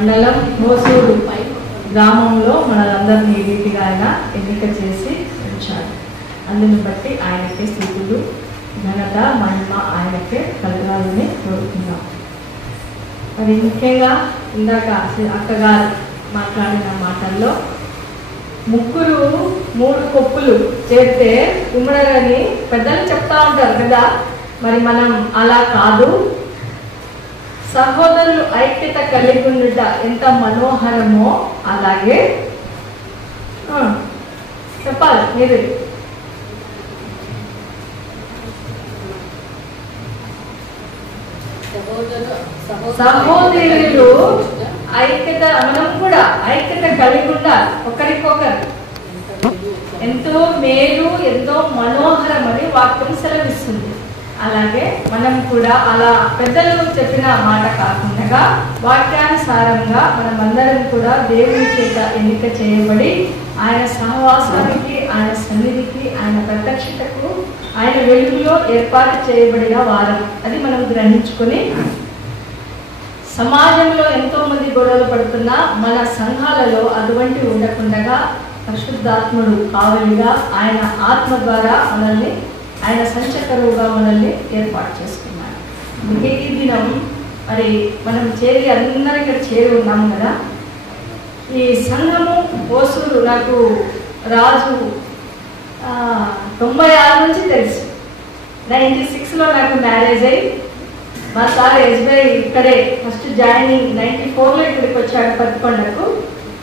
మండలం మోసూరు గ్రామంలో మనందరినీ ఈ రీతిగా ఆయన ఎన్నిక చేసి ఉంచాడు. అందుని బట్టి ఆయనకే స్థుతులు ఘనత మహిమ ఆయనకే కలగాలని కోరుతున్నాం. మరి ముఖ్యంగా ఇందాక అక్కగారు మాట్లాడిన మాటల్లో ముగ్గురు 3 కొప్పులు చేస్తే ఉమ్మడని పెద్దలు చెప్తా ఉంటారు కదా. మరి మనం అలా కాదు, సహోదరులు ఐక్యత కలిగి ఉండుట ఎంత మనోహరమో అలాగే చెప్పాలి మీరు. సహోదరులు ఐక్యత, మనం కూడా ఐక్యత కలిగి ఉండాలి. ఒకరికొకరు ఎంతో మేలు, ఎంతో మనోహరం అని వాక్యం సెలవిస్తుంది. అలాగే మనం కూడా అలా పెద్దలు చెప్పిన మాట కాకుండా వాక్యానుసారంగా మనమందరం కూడా దేవుని చేత ఎన్నిక చేయబడి ఆయన సహవాసానికి, ఆయన సన్నిధికి, ఆయన ప్రత్యక్షతకు, ఆయన వెలుగులో ఏర్పాటు చేయబడిన వారం అది మనం గ్రహించుకొని, సమాజంలో ఎంతో మంది గొడవలు పడుతున్నా మన సంఘాలలో అటువంటి ఉండకుండా పరిశుద్ధాత్ముడు కావలిగా ఆయన ఆత్మ ద్వారా మనల్ని, ఆయన సంచకరువుగా మనల్ని ఏర్పాటు చేసుకున్నాడు. అందుకే ఈ దినం మరి మనం అందరం ఇక్కడ చేరి ఉన్నాము కదా. ఈ సంఘము ఓసూరు నాకు రాజు 96 నుంచి తెలుసు. 96లో నాకు మ్యారేజ్ అయ్యి మా సార్ ఎస్బీఐ ఇక్కడే ఫస్ట్ జాయినింగ్ 94లో ఇక్కడికి వచ్చాడు పత్తికొండకు.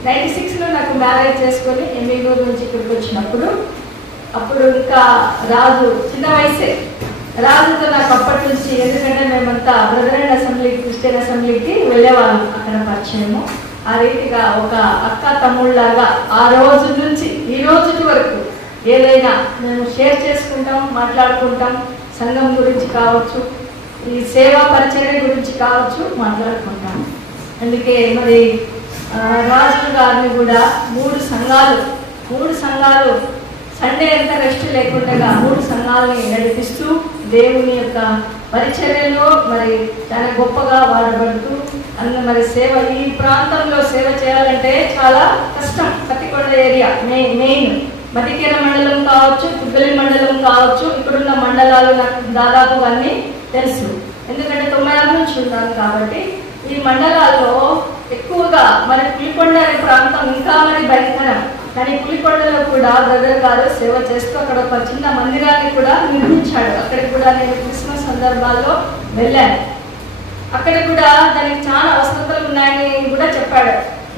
96లో నాకు మ్యారేజ్ చేసుకొని ఎమ్మెగూరు నుంచి ఇక్కడికి వచ్చినప్పుడు అప్పుడు ఇంకా రాజు చిన్న వయసే. రాజుతో నాకు అప్పటి నుంచి, ఎందుకంటే మేమంతా బ్రదర్ అండ్ అసెంబ్లీ, క్రిస్టియన్ అసెంబ్లీకి వెళ్ళేవాళ్ళం, అక్కడ పరిచయము. ఆ రీతిగా ఒక అక్క తమ్ముళ్ళలాగా ఆ రోజు నుంచి ఈ రోజు వరకు ఏదైనా మేము షేర్ చేసుకుంటాం, మాట్లాడుకుంటాం. సంఘం గురించి కావచ్చు, ఈ సేవా పరిచర్య గురించి కావచ్చు, మాట్లాడుకుంటాం. అందుకే మరి రాజు గారిని కూడా 3 సంఘాలు సండే ఎంత రెస్ట్ లేకుండా 3 సంఘాలని నడిపిస్తూ దేవుని యొక్క పరిచర్యలో మరి చాలా గొప్పగా వాడబడుతూ మరి సేవ, ఈ ప్రాంతంలో సేవ చేయాలంటే చాలా కష్టం. పత్తికొండ ఏరియా మెయిన్ మతికేర మండలం కావచ్చు, కుగ్గలి మండలం కావచ్చు, ఇక్కడున్న మండలాలు నాకు దాదాపు అన్నీ తెలుసు. ఎందుకంటే 96 నుంచి ఉంటాను కాబట్టి ఈ మండలాల్లో ఎక్కువగా మరి పులికొండ అనే ప్రాంతం ఇంకా మరి భయంకరం. కానీ పులికొండలో కూడా బ్రదర్ గారు సేవ చేస్తూ అక్కడ ఒక చిన్న మందిరాన్ని కూడా నిర్మించాడు. అక్కడికి కూడా నేను క్రిస్మస్ సందర్భాల్లో వెళ్ళాను. అక్కడ కూడా దానికి చాలా అవసరతలు ఉన్నాయని కూడా చెప్పాడు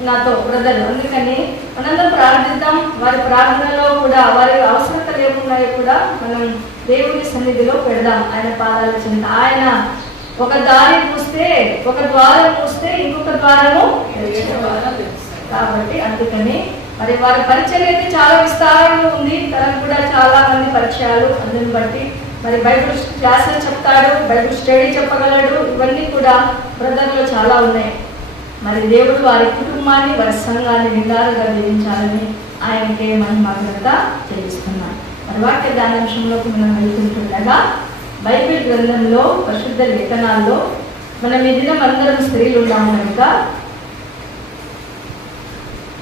నాతో బ్రదర్. అందుకని మనందరం ప్రార్థిద్దాం. వారి ప్రార్థనలో కూడా వారి అవసరతలు ఏమున్నాయో కూడా మనం దేవుని సన్నిధిలో పెడదాం. ఆయన పాదాల చెంత ఆయన ఒక దారి మూస్తే, ఒక ద్వారం మూస్తే ఇంకొక ద్వారము కాబట్టి అందుకని మరి వారి పరిచయం అయితే చాలా విస్తారంగా ఉంది. తనకు కూడా చాలా మంది పరిచయాలు. అందుని బట్టి మరి బైబిల్ క్లాసెస్ చెప్తాడు, బైబిల్ స్టడీ చెప్పగలడు. ఇవన్నీ కూడా బ్రదర్లో చాలా ఉన్నాయి. మరి దేవుడు వారి కుటుంబాన్ని, వారి సంఘాన్ని నిండారుగా దీవించాలని ఆయనకే మహిమగ్రత చెల్లిస్తున్నాడు. మరి వాక్య ధ్యానాంశంలోకి మనం వెళ్తుంటుండగా బైబిల్ గ్రంథంలో, పరిశుద్ధ లేఖనాల్లో మనం ఈ దినం అందరం స్త్రీలు ఉన్నాము కనుక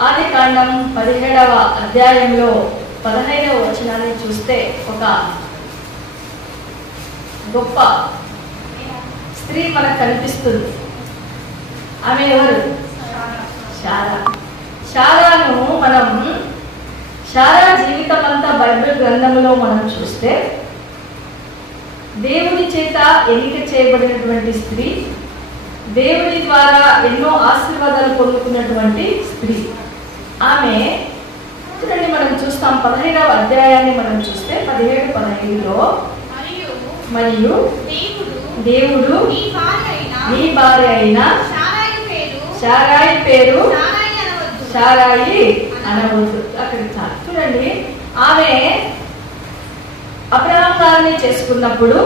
ఆదికాండం 17వ అధ్యాయంలో 15వ వచనాన్ని చూస్తే ఒక గొప్ప స్త్రీ మనకు కనిపిస్తుంది. ఆమె ఎవరు? శారాను మనం శారా జీవితం అంతా బైబిల్ గ్రంథంలో మనం చూస్తే దేవుని చేత ఎన్నిక చేయబడినటువంటి స్త్రీ, దేవుని ద్వారా ఎన్నో ఆశీర్వాదాలు పొందుకున్నటువంటి స్త్రీ. ఆమె చూడండి, మనం చూస్తాం 15వ అధ్యాయాన్ని మనం చూస్తే 17-15లో మరియు దేవుడు నీ భార్య అయిన శారాయి పేరు శారాయి అనవద్దు. అక్కడికి చాలు. చూడండి, ఆమె అబ్రహాం గారిని చేసుకున్నప్పుడు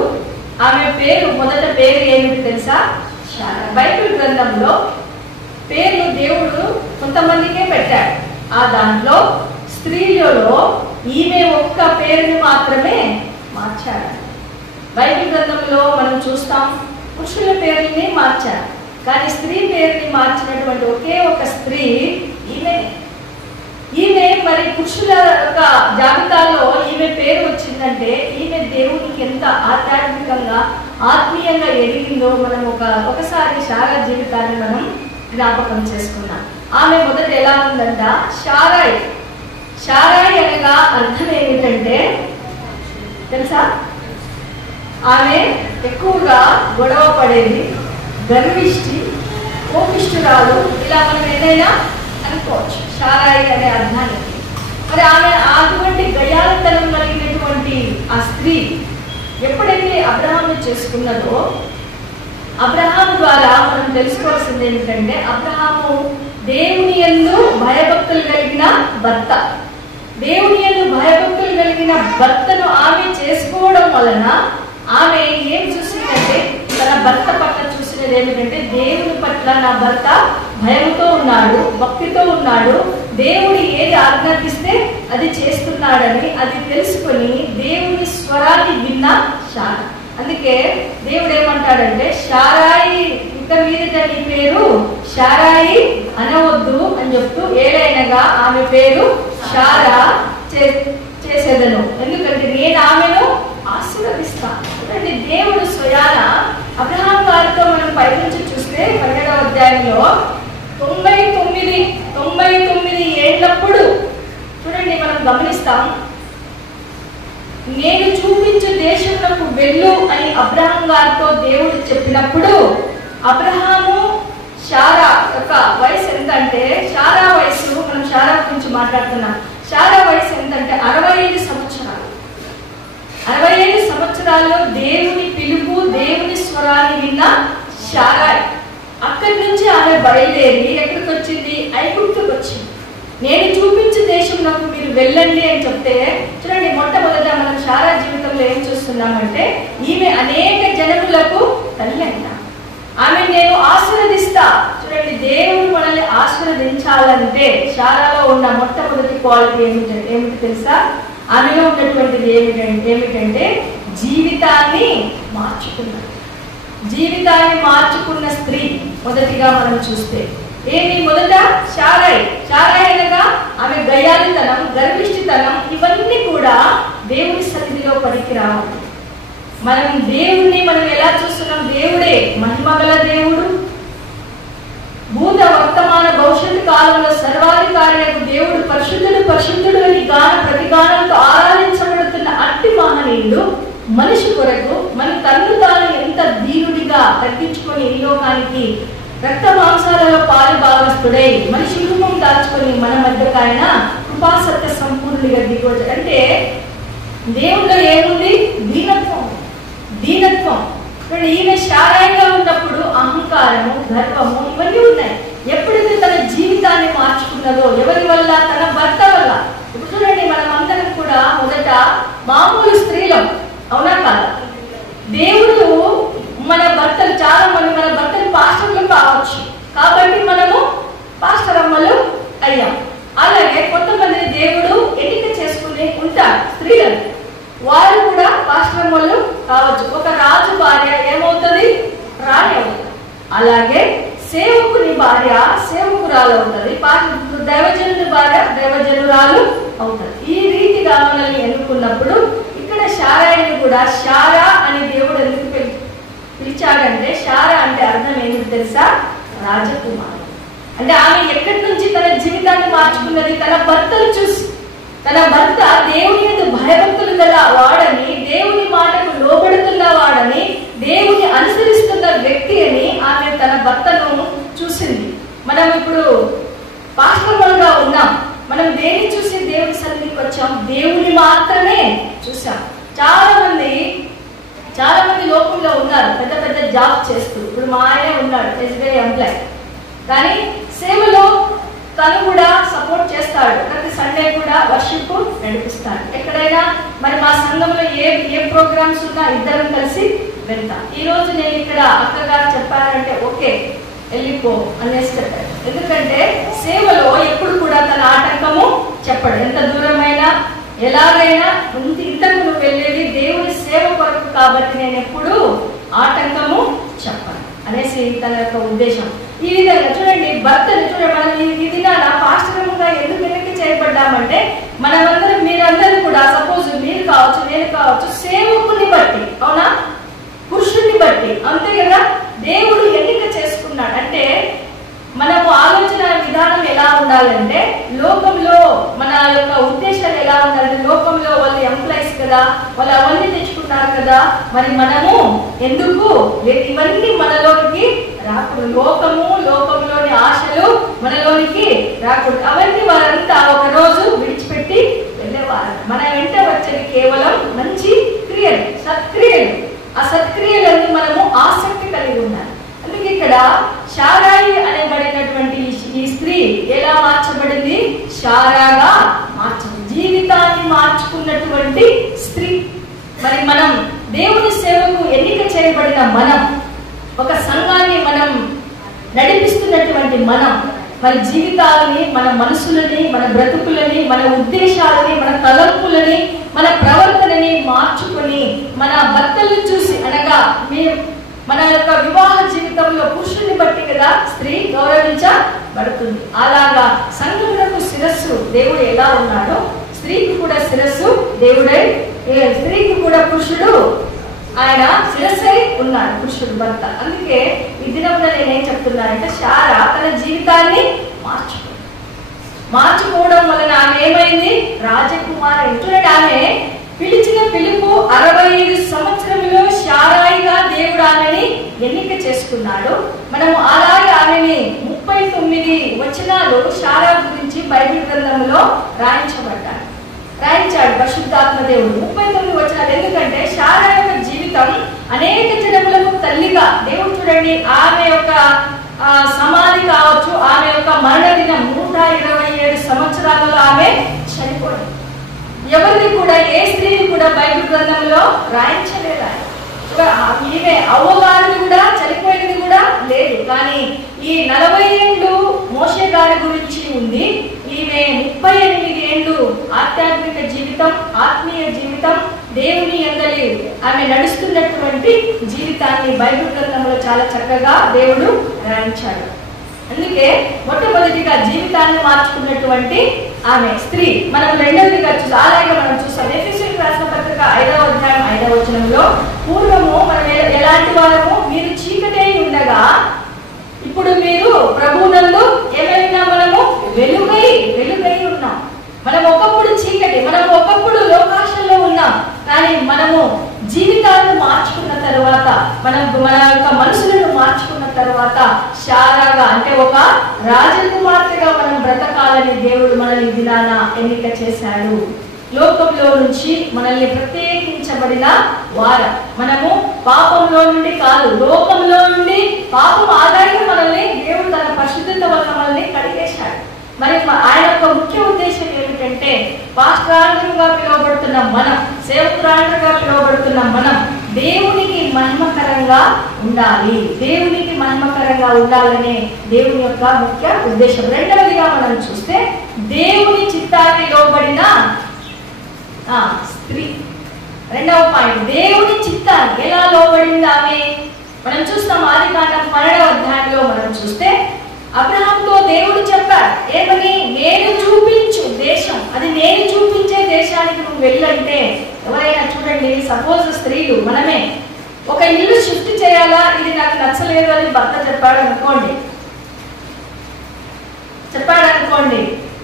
ఆమె పేరు, మొదట పేరు ఏమిటి తెలుసా? శారా. బైబిల్ గ్రంథంలో పేర్లు దేవుడు కొంతమందికే పెట్టాడు. ఆ దాంట్లో స్త్రీలలో ఈమె ఒక్క పేరుని మాత్రమే మార్చాడు. బైబిల్ గ్రంథంలో మనం చూస్తాం పురుషుల పేరుని మార్చారు, కానీ స్త్రీ పేరుని మార్చినటువంటి ఒకే ఒక స్త్రీ ఈమె మరి పురుషుల యొక్క జాబితాలో ఈమె పేరు వచ్చిందంటే ఈమె దేవునికి ఎంత ఆధ్యాత్మికంగా ఆత్మీయంగా ఎదిగిందో మనం ఒకసారి శారా జీవితాన్ని మనం జ్ఞాపకం చేసుకున్నాం. ఆమె మొదట ఎలా ఉందంట, శారాయ్. శారాయ్ అనగా అర్థం ఏమిటంటే తెలుసా? ఆమె ఎక్కువగా గొడవ పడేది, గర్విష్టి, కోపిష్ఠురాలు, ఇలా మనం ఏదైనా అనుకోవచ్చు శారాయి అనే అర్థానికి. మరి ఆమె అటువంటి గయాలతనం కలిగినటువంటి ఆ స్త్రీ ఎప్పుడైతే అబ్రహాము చేసుకున్నదో, అబ్రహాము ద్వారా మనం తెలుసుకోవాల్సింది ఏమిటంటే అబ్రహాము దేవుని యందు భయభక్తులు కలిగిన భర్త. దేవుని యందు భయభక్తులు కలిగిన భర్తను ఆమె చేసుకోవడం వలన ఆమె ఏం చూసిందంటే తన భర్త పట్ల చూసినది ఏమిటంటే దేవుని పట్ల నా భర్త భయంతో ఉన్నాడు, భక్తితో ఉన్నాడు, దేవుడు ఏది ఆజ్ఞాపిస్తే అది చేస్తున్నాడని అది తెలుసుకొని దేవుని స్వరాన్ని విన్న శారా. అందుకే దేవుడు ఏమంటాడంటే శారాయి ఇక మీదట నీ పేరు శారాయి అనవద్దు అని చెప్తూ ఏలైనగా ఆమె పేరు శారా చేసేదను, ఎందుకంటే నేను ఆమెను ఆశీర్వదిస్తాను. అంటే దేవుడు స్వయాన అబ్రహాం గారితో మనం పై నుంచి చూస్తే 12వ అధ్యాయంలో 99 ఏళ్లప్పుడు చూడండి మనం గమనిస్తాం, నేను చూపించే దేశంలోకి వెళ్ళు అని అబ్రహాం గారితో దేవుడు చెప్పినప్పుడు అబ్రహాము శారా యొక్క వయసు ఎంత అంటే, శారా వయసు మనం శారా గురించి మాట్లాడుతున్నాం, శారా వయసు ఎంతంటే 65 సంవత్సరాలు. 65 సంవత్సరాల్లో దేవుని పిలుపు, దేవుని స్వరాన్ని విన్న శారాయ్. అక్కడి నుంచి ఆమె బయలుదేరి ఎక్కడికి వచ్చింది, ఐగుప్తుకు వచ్చింది. నేను చూపించే దేశంలోకి మీరు వెళ్ళండి అని చెప్తే చూడండి, మొట్టమొదట మనం శారా జీవితంలో ఏం చూస్తున్నామంటే ఈమె అనేక జనములకు తల్లి అంట. ఆమె నేను ఆశీర్వదిస్తా. చూడండి, దేవుడు మనల్ని ఆశీర్వదించాలంటే శారాలో ఉన్న మొట్టమొదటి క్వాలిటీ ఏమిటి తెలుసా? ఆమెలో ఉన్నటువంటిది ఏమిటంటే జీవితాన్ని మార్చుకున్న స్త్రీ. మొదటిగా మనం చూస్తే ఏమి మొదట శారాయ్ అనగా ఆమె గయాలితనం, గర్విష్ఠితనం ఇవన్నీ కూడా దేవుని సన్నిధిలో పనికి రావాలి. దేవుణ్ణి మనం ఎలా చూస్తున్నాం? దేవుడే మహిమగల దేవుడు, భూత వర్తమాన భవిష్యత్తు కాలంలో సర్వాధికారులకు దేవుడు పరిశుద్ధుడు అని ప్రతిగానంతో ఆరాధించబడుతున్న అట్టి మహనీయుడు మనిషి కొరకు తన్ను తాను ఎంత దీనుడిగా తగ్గించుకొని ఈ లోకానికి రక్త మాంసాలలో పాలు భాగస్తుడై మనిషి రూపం దాచుకొని మన మధ్యకు ఆయన కృపాసత్య సంపూర్ణుడిగా దిగొచ్చాడు. అంటే దేవుడిలో ఏముంది? దీనత్వం. ఈమె శారాయిగా ఉన్నప్పుడు అహంకారము, గర్వము ఇవన్నీ ఉన్నాయి. ఎప్పుడైతే తన జీవితాన్ని మార్చుకున్నదో ఎవరి వల్ల? తన భర్త వల్ల. ఇప్పుడు చూడండి, మనం అందరం కూడా మొదట మామూలు స్త్రీలం, అవునా కాదా? దేవుడు మన భర్తలు, చాలా మంది మన భర్తలు పాస్టర్లు కావచ్చు కాబట్టి మనము పాస్టర్ అమ్మలు అయ్యాం. అలాగే కొంతమంది దేవుడు ఎన్నిక చేసుకుని ఉంటారు స్త్రీలను, వారు కూడా పాస్టర్ అమ్మలు కావచ్చు. ఒక రాజు భార్య ఏమవుతుంది? రాణి అవుతుంది. అలాగే సేవకుని భార్య సేవకురాలు అవుతుంది, దైవజనుడి భార్య దైవజనురాలు అవుతుంది. ఈ రీతిగా మనల్ని ఎన్నుకున్నప్పుడు ఇక్కడ శారాయిని కూడా శారా అని దేవుడు ఎందుకు పిలిచాడంటే, శారా అంటే అర్థం ఏమిటి తెలుసా? రాజకుమారి. అంటే ఆమె ఎక్కడి నుంచి తన జీవితాన్ని మార్చుకున్నది? తన భర్తను చూసి. తన భర్త దేవుని యందు భయభక్తులు గల వాడని, దేవుని మాటకు లోబడుతున్న వాడని, దేవుని అనుసరిస్తున్న వ్యక్తి అని ఆమె తన భర్తను చూసింది. మనం ఇప్పుడు పాస్టర్లుగా ఉన్నాం. మనం దేన్ని చూసి దేవుని సన్నిధికి వచ్చాం? దేవుని మాత్రమే చూసాం. చాలా మంది లోకంలో ఉన్నారు, పెద్ద పెద్ద జాబ్ చేస్తూ. ఇప్పుడు మా ఆయన ఉన్నాడు SBI ఎంప్లాయ్, కానీ సేవలో తను కూడా సపోర్ట్ చేస్తాడు. ప్రతి సండే కూడా వర్షిప్ నడిపిస్తాడు. ఎక్కడైనా మరి మా సంఘంలో ఏ ప్రోగ్రామ్స్ ఉన్నా ఇద్దరం కలిసి వెళ్తాం. ఈ రోజు నేను ఇక్కడ అక్కగారు చెప్పారంటే ఓకే వెళ్ళిపో అనేసి చెప్పాడు. ఎందుకంటే సేవలో ఎప్పుడు కూడా తన ఆటంకము చెప్పాడు. ఎంత దూరమైనా ఎలాగైనా ఇంతకు నువ్వు వెళ్ళేది దేవుని సేవ కొరకు కాబట్టి నేను ఎప్పుడు ఆటంకము చెప్పాను. అనేసి తన యొక్క ఉద్దేశం. ఈ విధంగా చూడండి, భర్తను చూడండి, మనం ఈ దినాన పాస్టర్గా ఎందుకు వెనక్కి చేయబడ్డామంటే, మనమందరం మీరందరూ కూడా సపోజ్ మీరు కావచ్చు, నేను కావచ్చు, సేవకుని బట్టి, అవునా, పురుషుని బట్టి, అంతే కదా, దేవుడు ఎన్నిక చేసుకున్నాడు. అంటే మనము ఆలోచన విధానం ఎలా ఉండాలంటే, లోకంలో మన యొక్క ఉద్దేశాలు ఎలా ఉండాలంటే, లోకంలో వాళ్ళు ఎంప్లాయీస్ కదా, వాళ్ళు అవన్నీ తెచ్చుకున్నారు కదా, మరి మనము ఎందుకు ఇవన్నీ మనలోనికి రాకూడదు, లోకంలోని ఆశలు మనలోనికి రాకూడదు. అవన్నీ వారంతా ఒక రోజు విడిచిపెట్టి వెళ్ళేవారు. మన వెంట వచ్చేది కేవలం మంచి క్రియలు, సత్క్రియలు. ఆ సత్క్రియలను మనము ఆసక్తి కలిగి ఉండాలి. అందుకే ఇక్కడ శారాయి అనబడినటువంటి ఈ స్త్రీ ఎలా మార్చబడింది? శారాగా మార్చబడింది, జీవితాన్ని మార్చుకున్నటువంటి స్త్రీ. మరి మనం దేవుని సేవకు ఎన్నిక చేయబడిన మనం, ఒక సంఘాన్ని మనం నడిపిస్తున్నటువంటి మనం, మన జీవితాలని, మన మనసులని, మన బ్రతుకులని, మన ఉద్దేశాలని, మన తలంపులని, మన ప్రవర్తనని మార్చుకొని మన భర్తలను చూసి, అనగా మన యొక్క వివాహ జీవితంలో పురుషుని బట్టి కదా స్త్రీ గౌరవించబడుతుంది. అలాగా సంఘములకు శిరస్సు దేవుడు ఎలా ఉన్నాడో, స్త్రీకి కూడా శిరస్సు దేవుడై, స్త్రీకి కూడా పురుషుడు ఆయన శిరస్సై ఉన్నాడు, పురుషుడు భర్త. అందుకే ఈ దినంలో నేనేం చెప్తున్నానంటే, శారా తన జీవితాన్ని మార్చుకోవడం వలన ఆమె ఏమైంది? రాజకుమారి. చూడండి, ఆమె పిలిచిన పిలుపు 65 సంవత్సరంలో శారాయిగా దేవుడు ఆమెని ఎన్నిక చేసుకున్నాడు. మనము అలాగే ఆమెని 39 వచనాలు శారా గురించి బైబిల్ గ్రంథంలో రాయించాడు పరిశుద్ధాత్మ దేవుడు. 39 వచనాలు. ఎందుకంటే శారా యొక్క జీవితం అనేక జనములకు తల్లిగా దేవుడు, చూడండి, ఆమె యొక్క సమాధి కావచ్చు, ఆమె యొక్క మరణ దినం 127 సంవత్సరాలలో ఆమె చనిపోయింది. ఎవరిని కూడా, ఏ స్త్రీని కూడా బైబిల్ గ్రంథంలో రాయించలేదు. ఈమె అవ్వగారిని కూడా చనిపోయింది కూడా లేదు. కానీ ఈ 40 ఏళ్ళు మోషే గారి గురించి ఉంది. ఈమె 38 ఏళ్ళు ఆధ్యాత్మిక జీవితం, ఆత్మీయ జీవితం, దేవుని యందలి ఆమె నడుస్తున్నటువంటి జీవితాన్ని బైబిల్ గ్రంథంలో చాలా చక్కగా దేవుడు రాయించాడు. అందుకే మొట్టమొదటిగా జీవితాన్ని మార్చుకున్నటువంటి ఆమె స్త్రీ. మనం రెండవదిగా అలాగే మనం చూస్తాం ఎఫెసీయులకు రాసిన పత్రిక 5వ అధ్యాయం 5వ వచనంలో, పూర్వము మనం ఎలాంటి వారము, మీరు చీకటే ఉండగా ఇప్పుడు మీరు ప్రభువునందు ఏమైనా మనము వెలుగై ఉన్నాం. మనం ఒకప్పుడు చీకటి, మనం ఒకప్పుడు లోకాశంలో ఉన్నాం. కానీ మనము జీవితాలను మార్చుకున్న తర్వాత, మన యొక్క మనసులను మార్చుకున్న తర్వాత శారాగా, అంటే ఒక రాజకుమార్తెగా మనం బ్రతకాలని దేవుడు మనల్ని దినాన ఎన్నిక చేశాడు. లోకంలో నుంచి మనల్ని ప్రత్యేకించబడిన వారు. మనము పాపంలో నుండి కాదు, లోకంలో నుండి, పాపం ఆధారంగా మనల్ని దేవుడు తన పరిశుద్ధత వల్ల మనల్ని కడిగేశాడు. మరి ఆయన యొక్క ముఖ్య ఉద్దేశం ఏమిటంటే, పాస్టర్లుగా పిలువబడుతున్న మనం, సేవకురాలుగా పిలువబడుతున్న మనం దేవునికి మహిమకరంగా ఉండాలి. దేవునికి మహిమకరంగా ఉండాలనే దేవుని యొక్క ముఖ్య ఉద్దేశం. రెండవదిగా మనం చూస్తే, దేవుని చిత్తానికి లోబడిన స్త్రీ. రెండవ పాయింట్, దేవుని చిత్తానికి ఎలా లోబడింది ఆమె? మనం చూస్తాం ఆదికాండం 12వ అధ్యాయంలో మనం చూస్తే, అబ్రహాంతో దేవుడు చెప్పాడు ఏమని? నేను చూపించు దేశం, అది నేను చూపించే దేశానికి నువ్వు వెళ్ళంటే. ఎవరైనా చూడండి, సపోజ్ స్త్రీలు మనమే ఒక ఇల్లు షిఫ్ట్ చేయాలా, ఇది నాకు నచ్చలేదు అని భర్త చెప్పాడు అనుకోండి,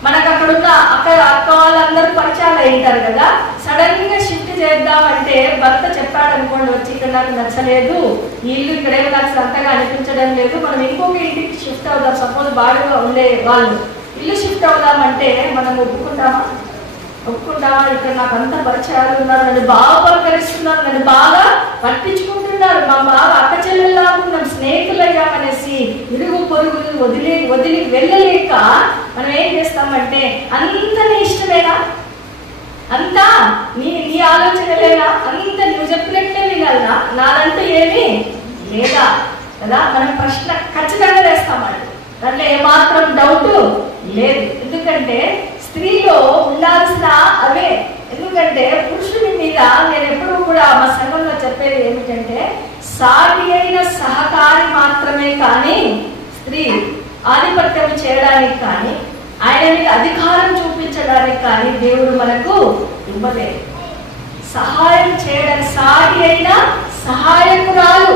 మనకు అక్కడున్న అక్క వాళ్ళందరూ పరిచయాలు అయింటారు కదా. సడన్ గా షిఫ్ట్ చేద్దామంటే భర్త చెప్పాడు అనుకోండి, వచ్చి ఇక్కడ నాకు నచ్చలేదు, ఈ ఇల్లు ఇక్కడేమో నాకు అంతగా అనిపించడం లేదు, మనం ఇంకొక ఇంటికి షిఫ్ట్ అవుదాం. సపోజ్ బాడుగా ఉండే వాళ్ళు ఇల్లు షిఫ్ట్ అవుదామంటే మనం ఒప్పుకుంటామా? ఇక్కడ నాకు అంత పరిచయాలు ఉన్నారు, నన్ను బాగా పలకరిస్తున్నారు, నన్ను బాగా పట్టించుకుంటున్నారు, మా బాగా అక్క చెల్లెల్లాగా ఉన్నాం, స్నేహితులయ్యామనేసి ఇరుగు పొరుగులు వదిలి వెళ్ళలేక మనం ఏం చేస్తామంటే, అంత నీ ఇష్టమేనా, అంతా నీ ఆలోచనలేనా, అంత నువ్వు చెప్పినట్లే వినాలనా, నాదంటూ ఏమీ లేదా కదా. మనం ప్రశ్న ఖచ్చితంగా వేస్తామండి, దాంట్లో ఏమాత్రం డౌట్ లేదు. ఎందుకంటే స్త్రీలో ఉండాల్సిన అవే. ఎందుకంటే పురుషుని మీద నేను ఎప్పుడూ కూడా మా సంఘంలో చెప్పేది ఏమిటంటే, సాటి అయిన సహకారి మాత్రం కానీ స్త్రీ ఆధిపత్యం చేయడానికి కానీ ఆయన మీద అధికారం చూపించడానికి కానీ దేవుడు మనకు ఇవ్వలేదు. సహాయం చేయడానికి సాటి అయిన సహాయకురాలు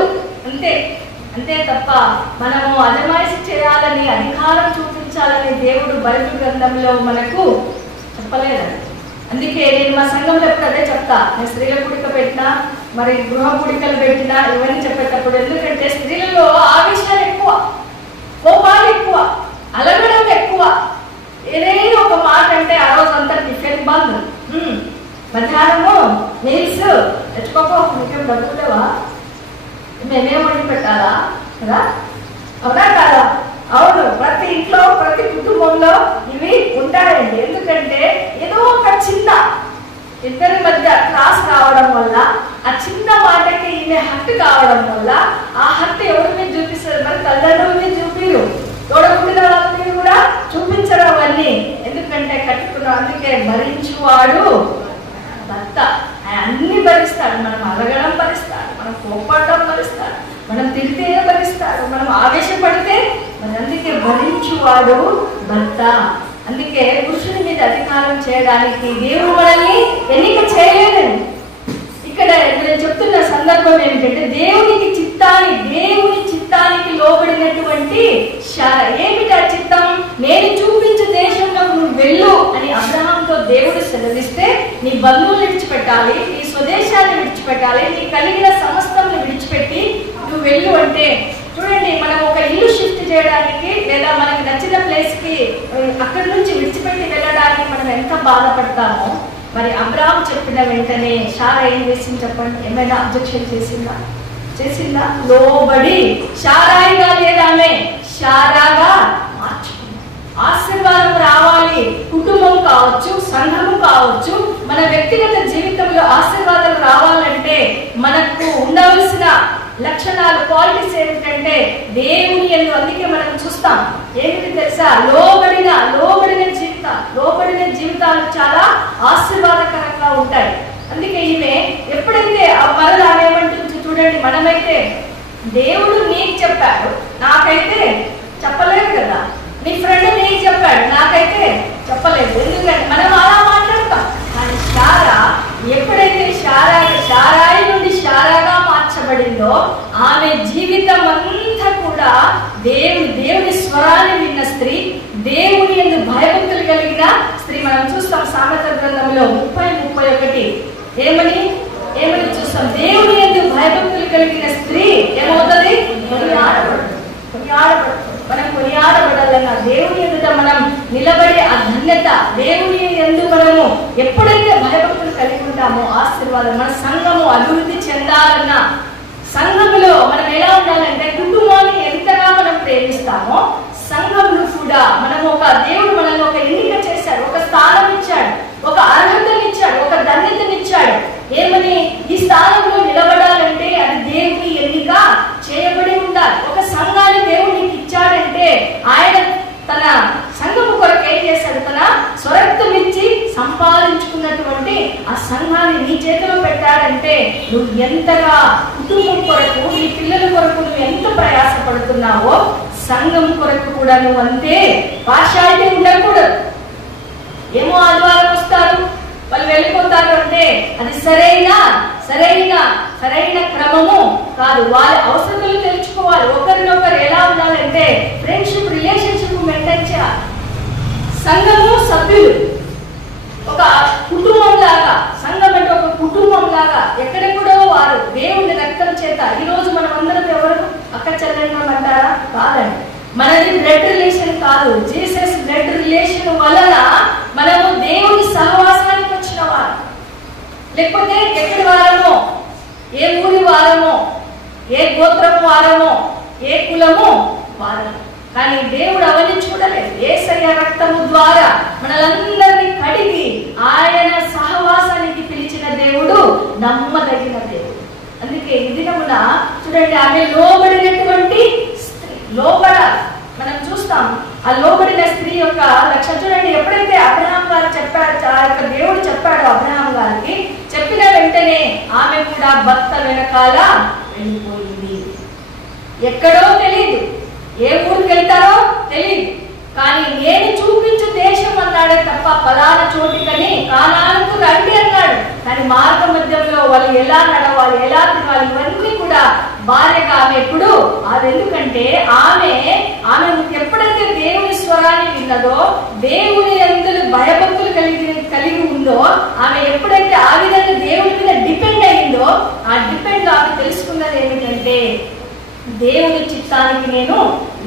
అంతే, అంతే తప్ప మనము అజమాయిషి చేయాలని అధికారం చూపించాలని దేవుడు బైబిల్ గ్రంథంలో మనకు చెప్పలేదండి. అందుకే నేను మా సంఘంలో ఎప్పుడు అదే చెప్తా, నేను స్త్రీల పుడిక పెట్టినా మరి గృహ పుడికలు పెట్టినా ఇవన్నీ చెప్పేటప్పుడు, ఎందుకంటే స్త్రీలలో ఆవేశాలు ఎక్కువ, కోపాలు ఎక్కువ, అలగడం ఎక్కువ. ఏదైనా ఒక మాట అంటే ఆ రోజు అంతా టిఫిన్ బంద్, మధ్యాహ్నము మీల్స్ తెచ్చుకోపో, మీకేం డబ్బులేవా, మేమేం వండి పెట్టాలా కదా, అవునా కాదా? అవును, ప్రతి ఇంట్లో ప్రతి కుటుంబంలో ఇవి ఉంటాయండి. ఎందుకంటే ఏదో ఒక చిన్న ఇద్దరి మధ్య క్లాస్ రావడం వల్ల, ఆ చిన్న మాటకి ఈమె హట్టు కావడం వల్ల ఆ హట్టు ఎవరి మీద చూపిస్తారు? మరి తల్లిదండ్రుల మీద చూపిరు, తోడబుట్టిన వాళ్ళ మీద కూడా చూపించడం అవన్నీ. ఎందుకంటే కట్టుకున్నాం. అందుకే భరించువాడు భర్త. అన్ని భరిస్తాడు. మనం అలగడం భరిస్తాడు, మనం కోపడడం భరిస్తాడు, మనం తిరిగితే భరిస్తాడు, మనం ఆవేశపడితే మరి. అందుకే భరించువాడు భర్త. అందుకే పురుషుని మీద అధికారం చేయడానికి దేవుడు మనల్ని ఎన్నిక చేయలేదండి. ఇక్కడ నేను చెప్తున్న సందర్భం ఏమిటంటే దేవుని చిత్తానికి లోబడినటువంటి శార. ఏమిటా చిత్తం? నేను చూపించే దేశంలో నువ్వు వెళ్ళు అని అబ్రహాంతో దేవుడు సెలవిస్తే, నీ బంధువులు విడిచిపెట్టాలి, నీ స్వదేశాన్ని విడిచిపెట్టాలి, నీ కలిగిన సమస్తం విడిచిపెట్టి నువ్వు వెళ్ళు అంటే, చూడండి, మనం ఒక ఇల్లు షిఫ్ట్ చేయడానికి లేదా మనకి నచ్చిన ప్లేస్ కి అక్కడి నుంచి విడిచిపెట్టి వెళ్ళడానికి మనం ఎంత బాధపడతామో, మరి అబ్రహాం చెప్పిన వెంటనే శారా ఏం చేసింది చెప్పండి? ఏమైనా అబ్జెక్షన్ చేసిందా? లోబడి శారాయిగా లేదామె శారాగా మార్చుకుంది. ఆశీర్వాదం రావాలి, కుటుంబం కావచ్చు, సంఘము కావచ్చు, మన వ్యక్తిగత జీవితంలో ఆశీర్వాదం రావాలంటే మనకు ఉండవలసిన లక్షణాలు, క్వాలిటీస్ ఏమిటంటే దేవుని యందు. అందుకే మనం చూస్తాం ఏమిటి తెలుసా? లోబడిన జీవితాలు చాలా ఆశీర్వాదకరంగా ఉంటాయి. అందుకే ఈమె ఎప్పుడైతే మరలా ఏమంటుంది చూడండి, మనమైతే దేవుడు నీకు చెప్పాడు, నాకైతే చెప్పలేదు కదా, నీ ఫ్రెండ్ నీకు చెప్పాడు, నాకైతే చెప్పలేదు. ఎందుకంటే మనం అలా మాట్లాడతాం. కానీ శారా ఎప్పుడైతే శారాయి నుండి శారాగా మార్చబడిందో, ఆమె జీవితం అంతా కూడా దేవుని స్వరాన్ని విన్న స్త్రీ, దేవుని యందు భయభక్తులు కలిగిన స్త్రీ. మనం చూస్తాం సామెతల గ్రంథంలో 30:31 ఏమని చూస్తాం? దేవుని యందు భయభక్తులు కలిగిన స్త్రీ ఏమవుతుంది? మనం కొనియాడబడాలన్నా దేవుని ఎదుట మనం నిలబడే ఆ ధన్యత, దేవుని యందు మనము ఎప్పుడైతే భయభక్తులు కలిగి ఉంటామో ఆశీర్వాదం. మన సంఘము అభివృద్ధి చెందాలన్నా, సంఘములో మనం ఎలా ఉండాలంటే, కుటుంబాన్ని ఎంతగా మనం ప్రేమిస్తామో సంఘంలో కూడా మనము దేవుడు మనల్ని ఒక ఎన్నిక చేశాడు, ఒక స్థానం ఇచ్చాడు, ఒక అర్హతనిచ్చాడు, ఒక ధన్యతనిచ్చాడు. ఏమని? ఈ స్థానంలో నిలబడాలంటే అది దేవుని ఎన్నిక చేయబడి ఉండాలి. ఒక సంఘాన్ని దేవునికి ఇచ్చాడంటే ఆయన తన సంఘము కొరకు ఏం చేశాడు? తన స్వరక్తం ఇచ్చి సంపాదించుకున్నటువంటి ఆ సంఘాన్ని నీ చేతిలో పెట్టాడంటే నువ్వు ఎంతగా కుటుంబం కొరకు, నీ పిల్లల కొరకు నువ్వు ఎంత ప్రయాసపడుతున్నావో సంఘం కొరకు కూడా నువ్వు అంతే పార్షాలిటీ ఉండకూడదు. ఏమో ఆదివారం వస్తారు, వాళ్ళు వెళ్ళిపోతారు అంటే అది సరైన క్రమము కాదు. వాళ్ళ అవసరాలు తెలుసుకోవాలి. ఒకరినొకరు ఎలా ఉండాలంటే ఫ్రెండ్షిప్, రిలేషన్షిప్ మెయింటైన్ చేయాలి. సంఘము సభ్యులు ఒక కుటుంబం లాగా, సంఘం అంటే ఒక కుటుంబం లాగా, ఎక్కడెక్కడో వారు దేవుని రక్తం చేత. ఈ రోజు మనం అందరం ఎవరు అక్క చెల్లెళ్ళు అంటారా? కాదండి. మనది బ్లడ్ రిలేషన్ కాదు, జీసస్ బ్లడ్ రిలేషన్ వలన మనము దేవుని సహవాసానికి వచ్చిన వారు. లేకపోతే ఎక్కడి వారమో, ఏ ఊరి వారమో, ఏ గోత్రము వారమో, ఏ కులము వారమో, కానీ దేవుడు అవన్నీ చూడలేదు. యేసయ్య రక్తము ద్వారా మనలందరినీ కడిగి ఆయన సహవాసానికి పిలిచిన దేవుడు నమ్మదగిన దేవుడు. అందుకే ఈ దినమున చూడండి, ఆమె లోబడినటువంటి స్త్రీ. మనం చూస్తాం ఆ లోబడిన స్త్రీ యొక్క లక్ష్యం. చూడండి, ఎప్పుడైతే అబ్రహాం గారు చెప్పాడు, ఆ యొక్క దేవుడు చెప్పాడు అబ్రహాం గారికి, చెప్పిన వెంటనే ఆమె కూడా భర్త వెనకాల వెళ్ళిపోయింది. ఎక్కడో తెలియదు, ఏ ఊరికి వెళ్తారో తెలియదు, కానీ నేను చూపించు దేశం అన్నాడే తప్ప ఫలానా చోటికని కానానుకు రండి అన్నాడు. కానీ మార్గ మధ్యంలో వాళ్ళు ఎలా నడవాలి, ఎలా తినాలి, ఇవన్నీ కూడా భార్యగా ఆమె ఎప్పుడు అది ఎందుకంటే ఆమె ఎప్పుడైతే దేవుని స్వరాన్ని విన్నదో, దేవుని యందు భయభక్తులు కలిగి ఉందో, ఆమె ఎప్పుడైతే ఆ విధంగా దేవుని మీద డిపెండ్ అయిందో, ఆ డిపెండ్ ఆమె తెలుసుకున్నది ఏమిటంటే దేవుని చిత్తానికి నేను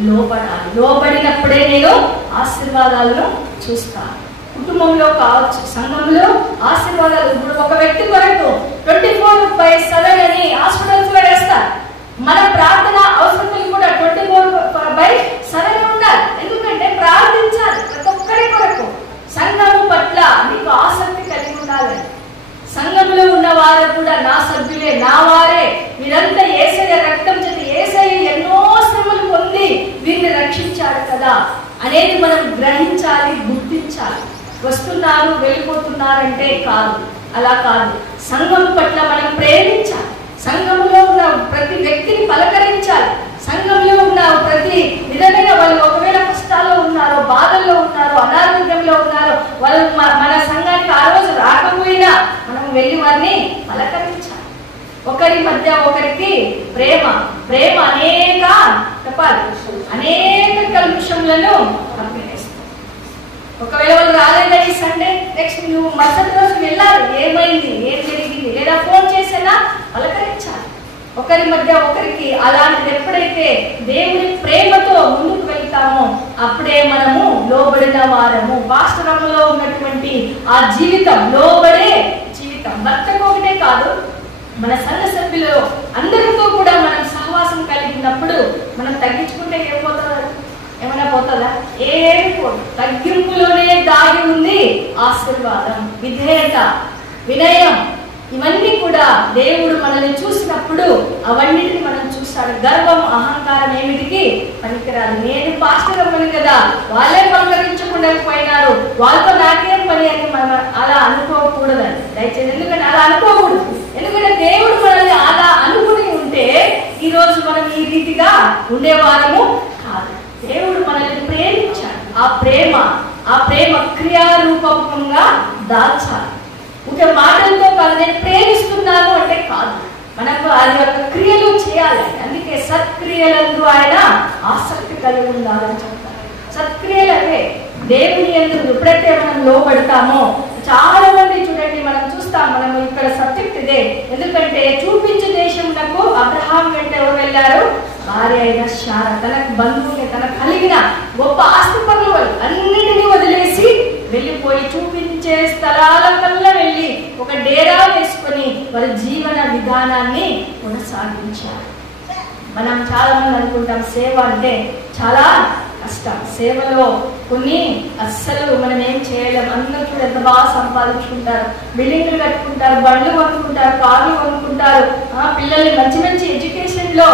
లోబడాలి, లోబడినప్పుడే నేను ఆశీర్వాదాలను చూస్తాను. కుటుంబంలో కావచ్చు, సంఘంలో ఆశీర్వాదాలు. ఇప్పుడు ఒక వ్యక్తి కొరకు 24/7 అని హాస్పిటల్స్ లో వేస్తారు. మన ప్రార్థన అవసరతలు కూడా 24/7 ఉండాలి. ఎందుకంటే ప్రార్థించాలి ప్రతి ఒక్కరి కొరకు. సంఘము పట్ల మీకు ఆసక్తి కలిగి ఉండాలి. సంఘంలో ఉన్న వారు కూడా నా సభ్యులే, నా వారే, వీరంతా యేసయ్య రక్తం చేత యేసయ్య ఎన్నో శ్రమలు పొంది వీరిని రక్షించాడు కదా అనేది మనం గ్రహించాలి, గుర్తించాలి. వస్తున్నారు వెళ్ళిపోతున్నారంటే కాదు, అలా కాదు. సంఘం పట్ల మనం ప్రేమించాలి, సంఘంలో ఉన్న ప్రతి వ్యక్తిని పలకరించాలి, సంఘంలో ఉన్న ప్రతి విధమైన వాళ్ళు ఒకవేళ కష్టాల్లో ఉన్నారో, బాధల్లో ఉన్నారో, అనారోగ్యంలో ఉన్నారో, వాళ్ళు మన సంఘానికి ఆ రోజు రాకపోయినా మనం వెళ్ళి వారిని పలకరించాలి. ఒకరి మధ్య ఒకరికి ప్రేమ అనేక చెప్పాలి, అనేక కల్ముషములను పంపిణేస్తాం. ఒకవేళ వాళ్ళు రాలేదా ఈ సండే, నెక్స్ట్ నువ్వు మరుసటి రోజు వెళ్ళాలి, ఏమైంది, ఏం జరిగింది, లేదా ఫోన్ చేసినా పలకరించాలి. ఒకరి మధ్య ఒకరికి అలాంటిది ఎప్పుడైతే దేవుని ప్రేమతో ముందుకు వెళ్తామో అప్పుడే మనము లోబడిన వారము. వాస్తవంలో ఉన్నటువంటి ఆ జీవితం లోబడే జీవితం. భర్తకు ఒకటే కాదు, మన సంఘ సభ్యులు అందరితో కూడా మనం సహవాసం కలిగినప్పుడు మనం తగ్గించుకుంటే ఏమైనా పోతుందా? ఏమి పోదు. తగ్గింపులోనే దాగి ఉంది ఆశీర్వాదం, విధేయత, వినయం. ఇవన్నీ కూడా దేవుడు మనల్ని చూసినప్పుడు అవన్నిటిని మనం చూస్తాడు. గర్వం, అహంకారం ఏమిటికి పనికిరాదు. నేను పాస్టర్ అవ్వను కదా, వాళ్ళే పలకరించకుండా పోయినారు, వాళ్ళతో నాకేం పని అని మనం అలా అనుకోకూడదండి దయచేసి. ఎందుకంటే అలా అనుకోకూడదు. ఎందుకంటే దేవుడు మనల్ని అలా అనుకుని ఉంటే ఈ రోజు మనం ఈ రీతిగా ఉండేవారము కాదు. దేవుడు మనల్ని ప్రేమించాడు. ఆ ప్రేమ క్రియారూపకంగా దాల్చాలి. ఇంకా మాటలతో కాదు, నేను ప్రేమిస్తున్నాను అంటే కాదు, మనకు అది యొక్క క్రియలు చేయాలి. అందుకే సత్క్రియలందు ఆయన ఆసక్తి కలిగి ఉండాలని చెప్తారు. సత్క్రియలు అంటే దేవుని యందు ఎప్పుడైతే మనం లోబడతామో, చాలా మంది చూడండి మనం చూస్తాం, మనం ఇక్కడ సబ్జెక్ట్ ఇదే. ఎందుకంటే చూపించే దేశమునకు అబ్రహాం వెంట ఎవరు వెళ్ళారు? భార్య అయిన శారా. తనకు బంధువుని, తనకు కలిగిన గొప్ప ఆస్తి పనులు అన్నిటినీ వదిలేసి వెళ్ళిపోయి చూపించే స్థలాలకల్లా వెళ్ళి ఒక డేరా వేసుకొని వారి జీవన విధానాన్ని కొనసాగించారు. మనం చాలా మంది అనుకుంటాం సేవ అంటే చాలా కష్టం. సేవలో కొన్ని అస్సలు మనం ఏం చేయలేం. అందరూ కూడా ఎంత బాగా సంపాదించుకుంటారు, బిల్డింగ్లు కట్టుకుంటారు, బండ్లు కొనుక్కుంటారు, కార్లు కొనుక్కుంటారు, పిల్లల్ని మంచి మంచి ఎడ్యుకేషన్ లో.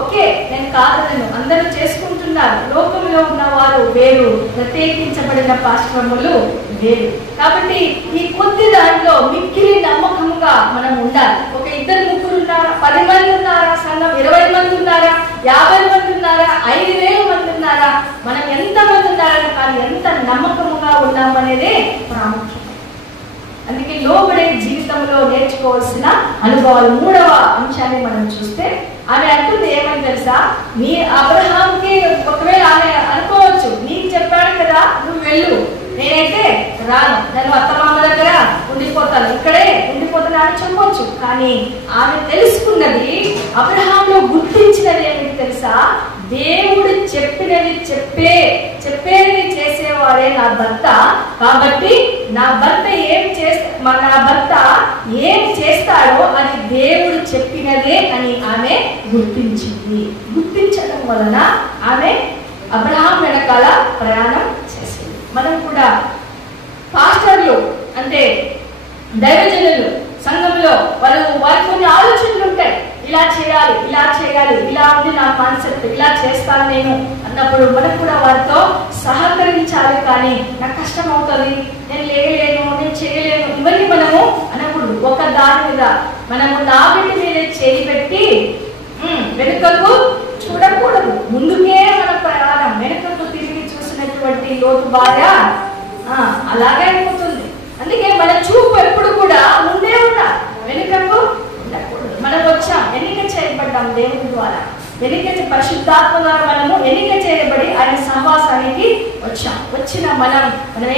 ఓకే, నేను కాదనను, అందరూ చేసుకుంటున్నారు. లోకంలో ఉన్న వారు వేరు, ప్రత్యేకించబడిన పాశ్రములు వేరు. కాబట్టి ఈ కొద్ది దాంట్లో మిక్కిలి నమ్మకంగా మనం ఉండాలి. ఒక 2-3 ఉన్నారా, 10 మంది ఉన్నారా, సంఘం 20 మంది ఉన్నారా, 50 మంది ఉన్నారా, 5,000 మంది ఉన్నారా, మనం ఎంత మంది ఉన్నారని కానీ ఎంత నమ్మకముగా ఉన్నామనేదే ప్రాముఖ్యం. అందుకే లోబడే జీవితంలో నేర్చుకోవాల్సిన అనుభవాలు. 3వ అంశాన్ని మనం చూస్తే ఆమె అంటుంది ఏమని తెలుసా? నీ అబ్రహాంకి ఒకవేళ ఆమె అనుకోవచ్చు, నీకు చెప్పాడు కదా నువ్వు వెళ్ళు, నేనైతే రాను, నన్ను అత్తమామ దగ్గర ఉండిపోతాను, ఇక్కడే ఉండిపోతాను అని చెప్పొచ్చు. కానీ ఆమె తెలుసుకున్నది, అబ్రహాంలో గుర్తించినది ఏమిటి తెలుసా? దేవుడు చెప్పినది చెప్పేది చేసేవాడే నా భర్త. కాబట్టి నా భర్త ఏం చేస్తాడో అది దేవుడు చెప్పినదే అని ఆమె గుర్తించింది. గుర్తించడం వలన ఆమె అబ్రహాం వెనకాల ప్రయాణం చేసింది. మనం కూడా పాస్టర్లు అంటే దైవజనులు సంఘంలో వారికి కొన్ని ఆలోచనలు ఉంటాయి. ఇలా చేయాలి, ఇలా ఉంది నా కాన్సెప్ట్, ఇలా చేస్తాను నేను అన్నప్పుడు మనం కూడా వారితో సహకరించాలి. కానీ నాకు కష్టం అవుతుంది, నేను లేగలేను, నేను చేయలేను, ఇవన్నీ మనము అనకూడదు. ఒక దాని మీద మనము నాగటి మీద చేయి పెట్టి వెనుకకు చూడకూడదు, ముందుకే మన ప్రయాణం, వెనుకకు తిరిగి చూసినటువంటి లోతు భార్య అలాగే అయిపోతుంది. అందుకే మన చూపు ఎప్పుడు కూడా ముందే ఉండాలి, వెనుకకు ఉండకూడదు. మనం వచ్చాం, ఎన్నిక చేయబడ్డాం దేవుని ద్వారా, పరిశుద్ధాత్మ ద్వారా మనము ఎన్నిక చేయబడి ఆయన సహవాసానికి వచ్చాం. వచ్చిన మనం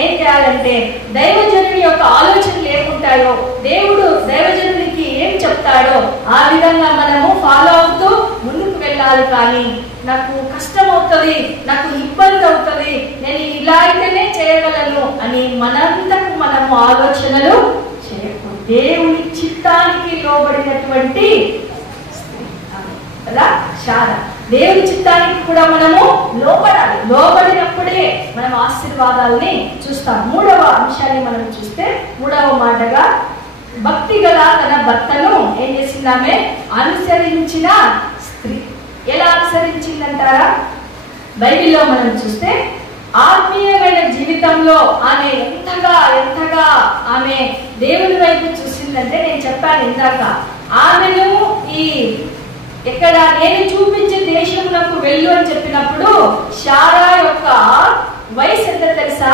ఏం చేయాలంటే దైవజనుని యొక్క ఆలోచనలు ఏముంటాయో, దేవుడు దైవజనునికి ఏం చెప్తాడో ఆ విధంగా మనము ఫాలో అవుతూ ముందుకు వెళ్ళాలి. కానీ నాకు కష్టం అవుతుంది, నాకు ఇబ్బంది అవుతుంది, నేను ఇలా అయితేనే చేయగలను అని మనంతకు మనము ఆలోచనలు చేయకూడదు. దేవుని చిత్తానికి లోబడినటువంటి శారా, దేవుని చిత్తానికి కూడా మనము లోబడాలి. లోబడినప్పుడే మనం ఆశీర్వాదాలని చూస్తాం. మూడవ అంశాన్ని మనం చూస్తే, మూడవ మాటగా భక్తి గల తన భర్తను ఏం చేసిందామె? అనుసరించిన స్త్రీ. ఎలా అనుసరించిందంటారా? బైబిల్లో మనం చూస్తే ఆత్మీయమైన జీవితంలో ఆమె ఎంతగా ఆమె దేవుని వైపు చూసిందంటే, నేను చెప్పాను ఇందాక, ఆమెను ఇక్కడ నేను చూపించే దేశములకు వెళ్ళు అని చెప్పినప్పుడు శారా యొక్క వయసు ఎంత తెలుసా?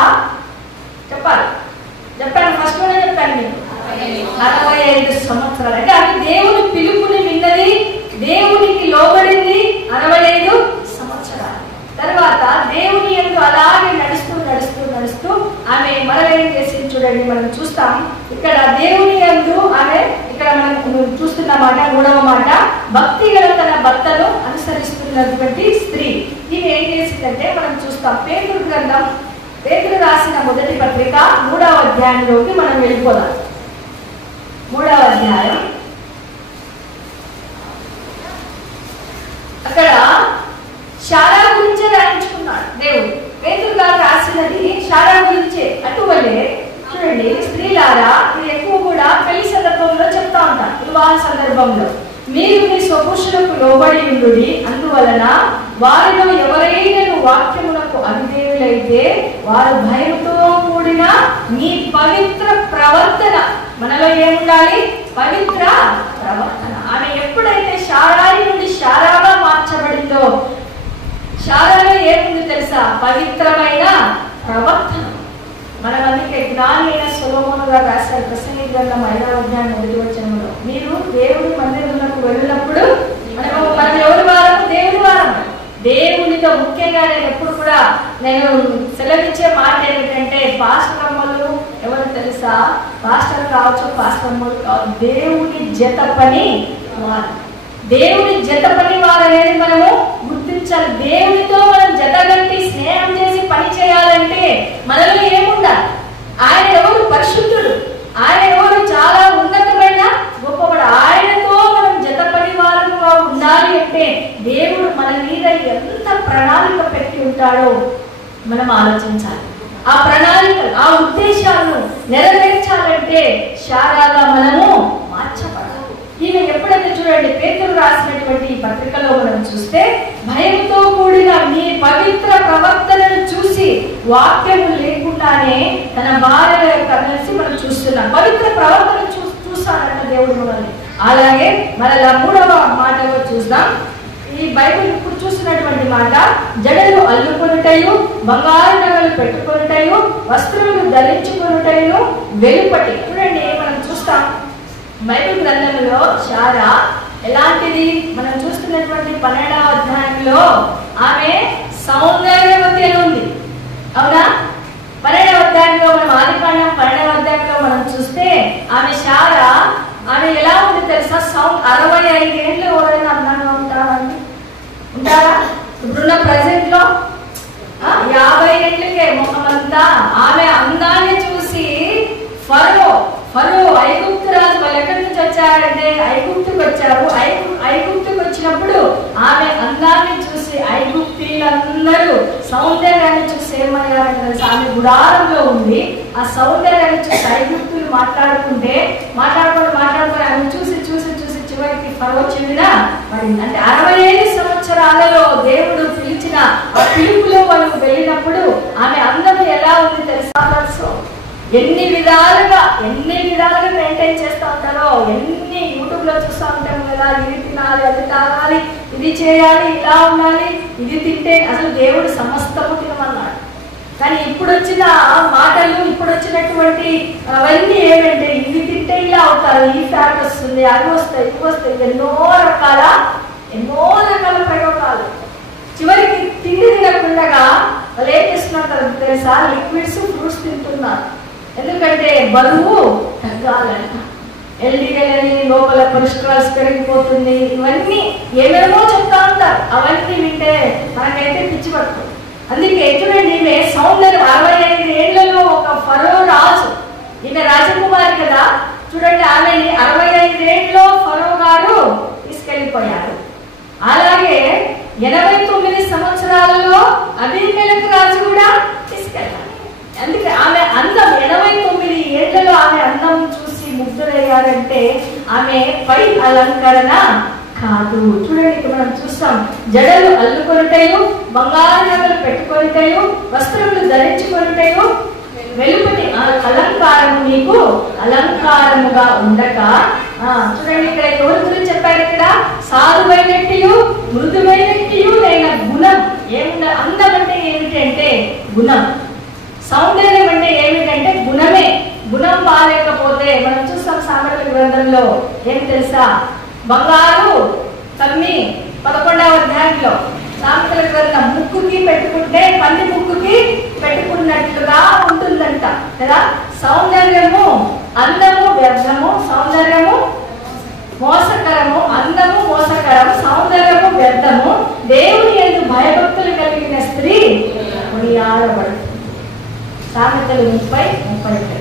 చెప్పాను ఫస్ట్ లోనే చెప్పాను మీకు, 65 సంవత్సరాలు. అంటే ఆమె దేవుని పిలుపుని విన్నది, దేవునికి లోబడింది 65 సంవత్సరాలు. తర్వాత దేవుని యందు అలాగే నడుస్తూ ఆమె మరలేం చేసింది చూడండి. మనం చూస్తాం ఇక్కడ దేవుని యందు ఆమె, ఇక్కడ మనం చూస్తున్న మాట, మూడవ మాట, భక్తి గల తన భర్తను అనుసరిస్తున్నటువంటి స్త్రీ. ఇది ఏం చేసిందంటే మనం చూస్తాం, పేతురు గ్రంథం, పేతురు రాసిన మొదటి పత్రిక 3వ అధ్యాయంలోకి మనం వెళ్ళిపోదాం. 3వ అధ్యాయం, అక్కడ శారా గురించే రాయించుకున్నాడు దేవుడు. పేతురు గారు రాసినది శారా గురించే. అటువలే చూడండి, స్త్రీలారా, ఇది ఎక్కువ కూడా పెళ్లి సందర్భంలో చెప్తా ఉంటారు, వివాహ సందర్భంలో, మీరు మీ స్వపురుషులకు లోబడి ఉండుడి, అందువలన వారిలో ఎవరైనా వాక్యమునకు అవిధేయులైతే వారు భయంతో కూడిన మీ పవిత్ర ప్రవర్తన. మనలో ఏముండాలి? పవిత్ర ప్రవర్తన. ఆమె ఎప్పుడైతే శారాయి నుండి శారాగా మార్చబడిందో, శారాలో ఏముంది తెలుసా? పవిత్రమైన ప్రవర్తన. మనం అందుకే జ్ఞాని అయిన సొలొమోను గారు రాశారు ప్రసంగి గ్రంథం 5వ అధ్యాయం 1వ వచనంలో, మీరు దేవుని మందిరములకు వెళ్ళినప్పుడు మనం ఎవరి వారం? దేవుని వారం. దేవునితో ముఖ్యంగా నేను ఎప్పుడు కూడా నేను సెలవిచ్చే మాట ఏమిటంటే, పాస్టర్ అమ్మలు ఎవరు తెలుసా? పాస్టర్ కావచ్చు, పాస్టర్ అమ్మలు కావచ్చు, దేవుని జత పని వారు. దేవుని జత పని వారు అనేది మనము గుర్తించాలి. దేవునితో మనం జతగట్టి స్నేహం చేసి పని చేయాలంటే మనలో ఏముండాలి? ఆయన ఎవరు? పరిశుద్ధుడు. ఆయన ఎవరు? చాలా ఉన్నతమైన గొప్పవాడు. ఆయనతో మనం జత పని వారుగా ఉండాలి అంటే దేవుడు మన మీద ఎంత ప్రణాళిక పెట్టి ఉంటాడో మనం ఆలోచించాలి. ఆ ప్రణాళికలు, ఆ ఉద్దేశాలను నెరవేర్చాలంటే శారాగా మనము మార్చబడాలి. ఈమె ఎప్పుడైతే చూడండి, పేతురు రాసినటువంటి ఈ పత్రికలో మనం చూస్తే, భయంతో కూడిన మీ పవిత్ర ప్రవర్తనను చూసి వాక్యము లేకుండానే తన భార్య కలిసి మనం చూస్తున్నాం. పవిత్ర ప్రవర్తన చూస్తాడంట దేవుడు మనల్ని. అలాగే మరలా 3వ మాటలో చూద్దాం. ఈ బైబిల్ ఇప్పుడు చూస్తున్నటువంటి మాట, జడలు అల్లుకొనుటయు, బంగారు నగలు పెట్టుకొనుటయు, వస్త్రములు ధరించుకొనుటయు వెలుపటి. చూడండి, మనం చూస్తాం బైబిల్ గ్రంథంలో శారా ఎలాంటిది? మనం చూస్తున్నటువంటి 12వ అధ్యాయంలో ఆమె సౌందర్యవతి అని ఉంది, అవునా? 12వ అధ్యాయంలో మనం ఆదికాండం 12వ అధ్యాయంలో మనం చూస్తే ఆమె శారా, ఆమె ఎలా ఉంది తెలుసా? 65 ఏళ్ళు ఎవరైనా అందంగా ఉంటారా? ఇప్పుడున్న ప్రెసెంట్ లో 50 ఏళ్ళకే మొహమంతా. ఆమె అందాన్ని చూసి ఫరో ఐగుప్తు రాజు ఎక్కడి నుంచి వచ్చారంటే ఐగుప్తుకు వచ్చారు. ఐగుప్తుకు వచ్చినప్పుడు ఆమె అందాన్ని చూసి ఐగుప్తీయులందరూ సౌందర్యాన్ని చూసి ఏమయ్యారంటే తెలుసు? ఆమె గుడారంలో ఉంది. ఆ సౌందర్యాన్ని చూసి ఐగుప్తులు మాట్లాడుకొని ఆమె చూసి చివరికి ఫరో చెవిన పడింది. అంటే 65 సంవత్సరాలలో దేవుడు పిలిచిన ఆ పిలుపులో వాళ్ళు వెళ్ళినప్పుడు ఆమె అందరూ ఎలా ఉంది తెలుసా? ఎన్ని విధాలుగా మెయింటైన్ చేస్తూ ఉంటారో, ఎన్ని యూట్యూబ్ లో చూస్తూ ఉంటాం కదా, ఇది తినాలి, అది తాగాలి, ఇది చేయాలి, ఇలా ఉండాలి, ఇది తింటే అసలు దేవుడు సమస్తము తినమన్నాడు. కానీ ఇప్పుడు వచ్చిన మాటలు, ఇప్పుడు వచ్చినటువంటి అవన్నీ ఏమంటే ఇవి తింటే ఇలా అవుతారు, ఈ ఫ్యాట్ వస్తుంది, అవి వస్తాయి, ఇవి వస్తాయి, ఎన్నో రకాల ప్రయోగాలు. చివరికి తిండి తినకుండా వాళ్ళు ఏం చేస్తున్నారు తెలుసా? లిక్విడ్స్, ఫ్రూట్స్ తింటున్నారు. ఎందుకంటే బరువు తగ్గాలని, ఎల్డిఎల్ అని, లోపల కొలెస్ట్రాల్స్ పెరిగిపోతుంది, ఇవన్నీ ఏమేమో చెప్తా ఉంటారు. అవన్నీ వింటే మనకైతే పిచ్చి పడుతుంది. అందుకే చూడండి, ఈమె సౌందర్యం 65 ఏళ్లలో ఒక ఫరో రాజు, ఈమె రాజకుమారి కదా, చూడండి ఆమెని 65 ఏళ్ళలో ఫరో గారు తీసుకెళ్లిపోయారు. అలాగే 89 సంవత్సరాలలో అబీమెలెకు రాజు కూడా తీసుకెళ్ళారు. అందుకే ఆమె అందం 89 ఏళ్లలో ఆమె అందం చూసి ముగ్ధులయ్యారంటే ఆమె పై అలంకరణ కాదు. చూడండి, ఇక్కడ మనం చూస్తాం, జడలు అల్లుకొనిటయు, బంగారు నగలు పెట్టుకొనిటయు, వస్త్రములు ధరించుకొనిటయు, వెలుపటి అలంకారము నీకు అలంకారముగా ఉండక. చూడండి, ఇక్కడ ఎవరి గురించి చెప్పారు? ఇక్కడ సాధువైనట్టు మృదువైనట్టు నేను గుణం. ఏముండ అందం అంటే ఏమిటంటే గుణం, సౌందర్యం అంటే ఏమిటంటే గుణమే. గుణం బాగాలేకపోతే మనం చూస్తాం సామెతల గ్రంథంలో ఏం తెలుసా? బంగారు కమ్మి 11వ అధ్యాయంలో సామెతల గ్రంథం ముక్కుకి పెట్టుకుంటే పంది ముక్కుకి పెట్టుకున్నట్లుగా ఉంటుందంట కదా. సౌందర్యము, అందము వ్యర్థము, సౌందర్యము మోసకరము, అందము మోసకరము, సౌందర్యము వ్యర్థము, దేవుని యందు భయభక్తులు కలిగిన స్త్రీ కొనియాడబడుతుంది. సామెతలు 30:32.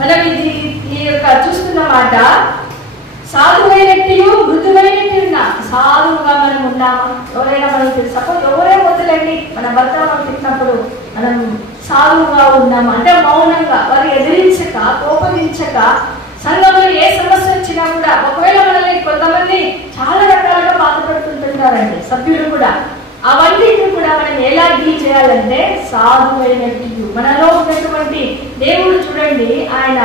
మనం ఇది ఈ యొక్క చూస్తున్న మాట, సాధువైనట్టు మృదువైనట్టు సాధువుగా మనం ఉన్నామా? ఎవరైనా మనం సపోజ్ ఎవరే వద్దులండి, మన భర్త మనం తిట్టినప్పుడు మనం సాధువుగా ఉన్నామా అంటే మౌనంగా, వారు ఎదిరించక, కోపగించక, సంఘంలో ఏ సమస్య వచ్చినా కూడా, ఒకవేళ మనల్ని కొంతమంది చాలా రకాలుగా బాధపడుతుంటారండి సభ్యులు కూడా, అవన్నిటిని కూడా మనం ఎలా డీల్ చేయాలంటే సాధువైనట్టు. మనలో ఉన్నటువంటి దేవుడు చూడండి, ఆయన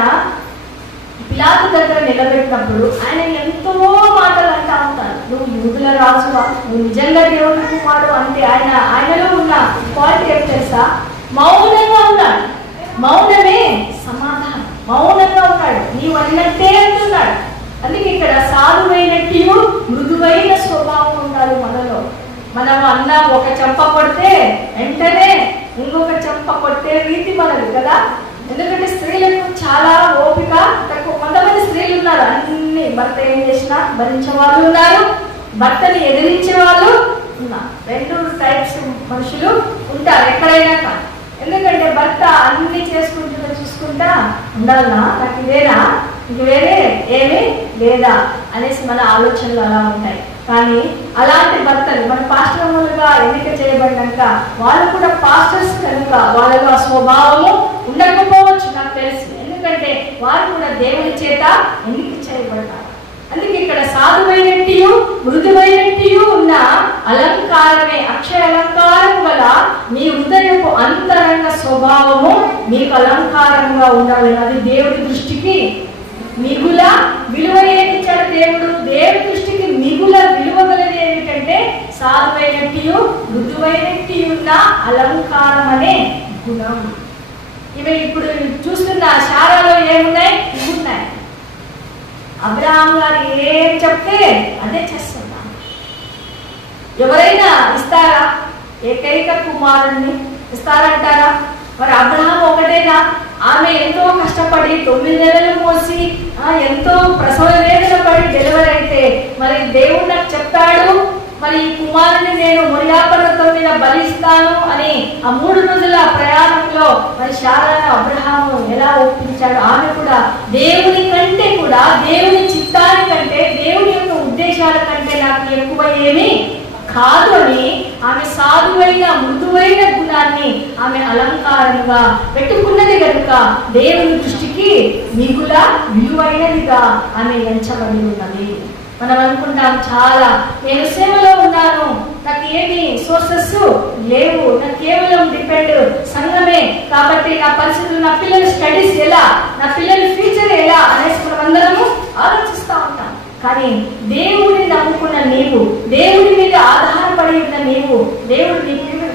పిలాతు దగ్గర నిలబెట్టినప్పుడు ఆయన ఎంతో మాటలు అంటా ఉంటారు. నువ్వు యూదుల రాజువా, నువ్వు నిజంగా దేవుని కుమారుడు అంటే ఆయనలో ఉన్న క్వాలిటీ ఏం తెలుసా? మౌనంగా ఉన్నాడు. మౌనమే సమాధానం. మౌనంగా ఉన్నాడు, నీవు అన్నట్టే అంటున్నాడు. అందుకే ఇక్కడ సాధువైనట్టు మృదువైన స్వభావం ఉండాలి మనలో. మనం అన్న ఒక చెంప కొడితే వెంటనే ఇంకొక చెంప కొట్టే రీతి మనది కదా. ఎందుకంటే స్త్రీలకు చాలా ఓపిక తక్కువ. కొంతమంది స్త్రీలు ఉన్నారు, అన్ని భర్త ఏం చేసినా భరించే వాళ్ళు ఉన్నారు, భర్తని ఎదిరించే వాళ్ళు ఉన్నారు. 2 టైప్స్ మనుషులు ఉంటారు ఎక్కడైనా. ఎందుకంటే భర్త అన్ని చూసుకుంటా ఉండాలన్నా, నాకు ఇదేనా, ఇంక వేరే ఏమీ లేదా అనేసి మన ఆలోచనలు అలా ఉంటాయి. కానీ అలాంటి భర్తలు మన పాస్టర్లుగా ఎన్నిక చేయబడినాక వాళ్ళు కూడా పాస్టర్స్ కనుక వాళ్ళలో ఆ స్వభావము ఉండకపోవచ్చు నాకు తెలుసు. ఎందుకంటే వారు కూడా దేవుని చేత ఎన్నిక చేయబడతారు. అందుకే ఇక్కడ సాధువైనట్టు మృదువైనట్టు ఉన్న అలంకారమే, అక్షయ అలంకారం గల మీ హృదయపు అంతరంగ స్వభావము మీకు అలంకారంగా ఉండాలి. అది దేవుడి దృష్టికి మిగుల విలువ ఏమిచ్చాడు దేవుడు? దేవుడి దృష్టికి మిగుల విలువ గలది ఏమిటంటే సాధువైనట్టు మృదువైనట్టు ఉన్న అలంకారం అనే గుణం. ఇవి ఇప్పుడు చూస్తున్న శారాలో ఏమున్నాయి? ఉన్నాయి. అబ్రహాం గారు ఏం చెప్తే అదే చేస్తున్నా. ఎవరైనా ఇస్తారా? ఏకైక కుమారుణ్ణి ఇస్తారంటారా? మరి అబ్రహాం ఒకటేనా? ఆమె ఎంతో కష్టపడి 9 నెలలు మోసి ఎంతో ప్రసవ వేదన పడి డెలివరీ అయితే మరి దేవుడు నాకు చెప్పాడు, మరి ఈ కుమారుని నేను మొరియా పర్వతం మీద బలిస్తాను అని ఆ 3 రోజుల ప్రయాణంలో మరి శారాను అబ్రహాము ఎలా ఒప్పించాడు? ఆమె కూడా దేవుని కంటే కూడా, దేవుని చిత్తానికంటే, దేవుని యొక్క ఉద్దేశాల కంటే నాకు ఎక్కువ ఏమీ కాదు అని ఆమె సాధువైన మృదువైన గుణాన్ని ఆమె అలంకారంగా పెట్టుకున్నది కనుక దేవుని దృష్టికి మిగుల విలువైనదిగా ఆమె ఎంచబడి ఉన్నది. మనం అనుకుంటాం చాలా, నేను సేవలో ఉన్నాను, నాకు ఏమి సోర్సెస్ లేవు, నాకు కేవలం డిపెండ్ సంఘమే కాబట్టి నా పరిస్థితులు, నా పిల్లల స్టడీస్ ఎలా, నా పిల్లల ఫ్యూచర్ ఎలా అనేసి మనం అందరము ఆలోచిస్తూ ఉంటాం. కానీ దేవుడిని నమ్ముకున్న నీవు, దేవుడి మీద ఆధారపడి ఉన్న నీవు, దేవుడు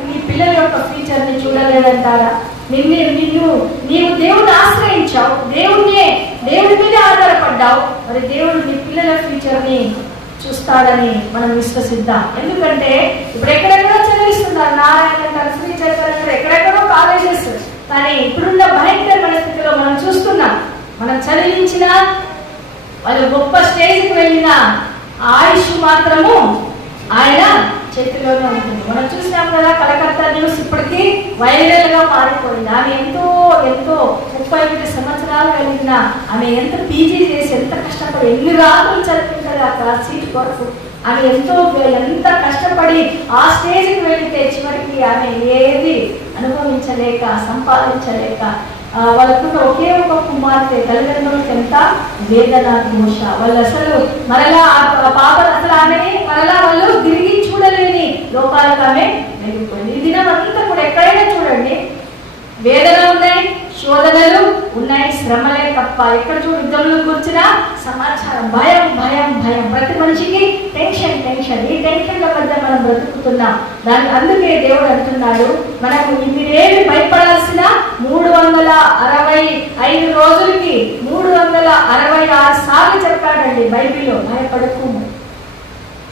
నీ పిల్లల యొక్క ఫ్యూచర్ ని చూడలేదంటారా? నీవు దేవుడిని ఆశ్రయించావు, దేవుడి మీద ఆధారపడ్డావు. మరి దేవుడు నీ పిల్లల ఫ్యూచర్ ని చూస్తాడని మనం విశ్వసిద్దాం. ఎందుకంటే ఇప్పుడు ఎక్కడెక్కడో చదివిస్తున్నారు, నారాయణ గారు, శ్రీ చైతన్య, ఎక్కడెక్కడో కాలేజెస్. కానీ ఇప్పుడున్న భయంకర పరిస్థితిలో మనం చూస్తున్నాం, మనం చదివించిన వాళ్ళు గొప్ప స్టేజ్కి వెళ్ళిన ఆయుష్ మాత్రము ఆయన చేతిలోనే ఉంటుంది. మనం చూసినాం కదా, కలకత్తా న్యూస్ ఇప్పటికీ వైరల్ గా మారిపోయింది. ఆమె ఎంతో 31 సంవత్సరాలు కలిగిన ఆమె ఎంత పీజీ చేసి, ఎంత కష్టపడి, ఎన్ని రాత్రులు చదువుకుంటారు అక్కడ సీట్ కొరకు. ఆమె ఎంత కష్టపడి ఆ స్టేజ్కి వెళితే చివరికి ఆమె ఏది అనుభవించలేక, సంపాదించలేక, వాళ్ళకున్న ఒకే ఒక కుమార్తె, తల్లిదండ్రులకు ఎంత వేదన, ఘోష. వాళ్ళు అసలు మరలా ఆ పాప అసలు ఆమెని మరలా వాళ్ళు తిరిగి చూడలేని లోకాలకు ఆమె వెళ్ళిపోయింది. ఈ దినం అంతా కూడా ఎక్కడైనా చూడండి, వేదన ఉన్నాయి, శోధనలు ఉన్నాయి, శ్రమలే తప్ప. ఎక్కడ చూడు యుద్ధంలో కూర్చున్నా సమాచారం, భయం భయం భయం. ప్రతి మనిషికి టెన్షన్ టెన్షన్. ఈ టెన్షన్ల మధ్య మనం బ్రతుకుతున్నాం. అందుకే దేవుడు అంటున్నాడు, మనకు మీరేమి భయపడాల్సిన 365 రోజులకి 366 సార్లు చెప్పాడండి బైబిల్లో, భయపడకుము.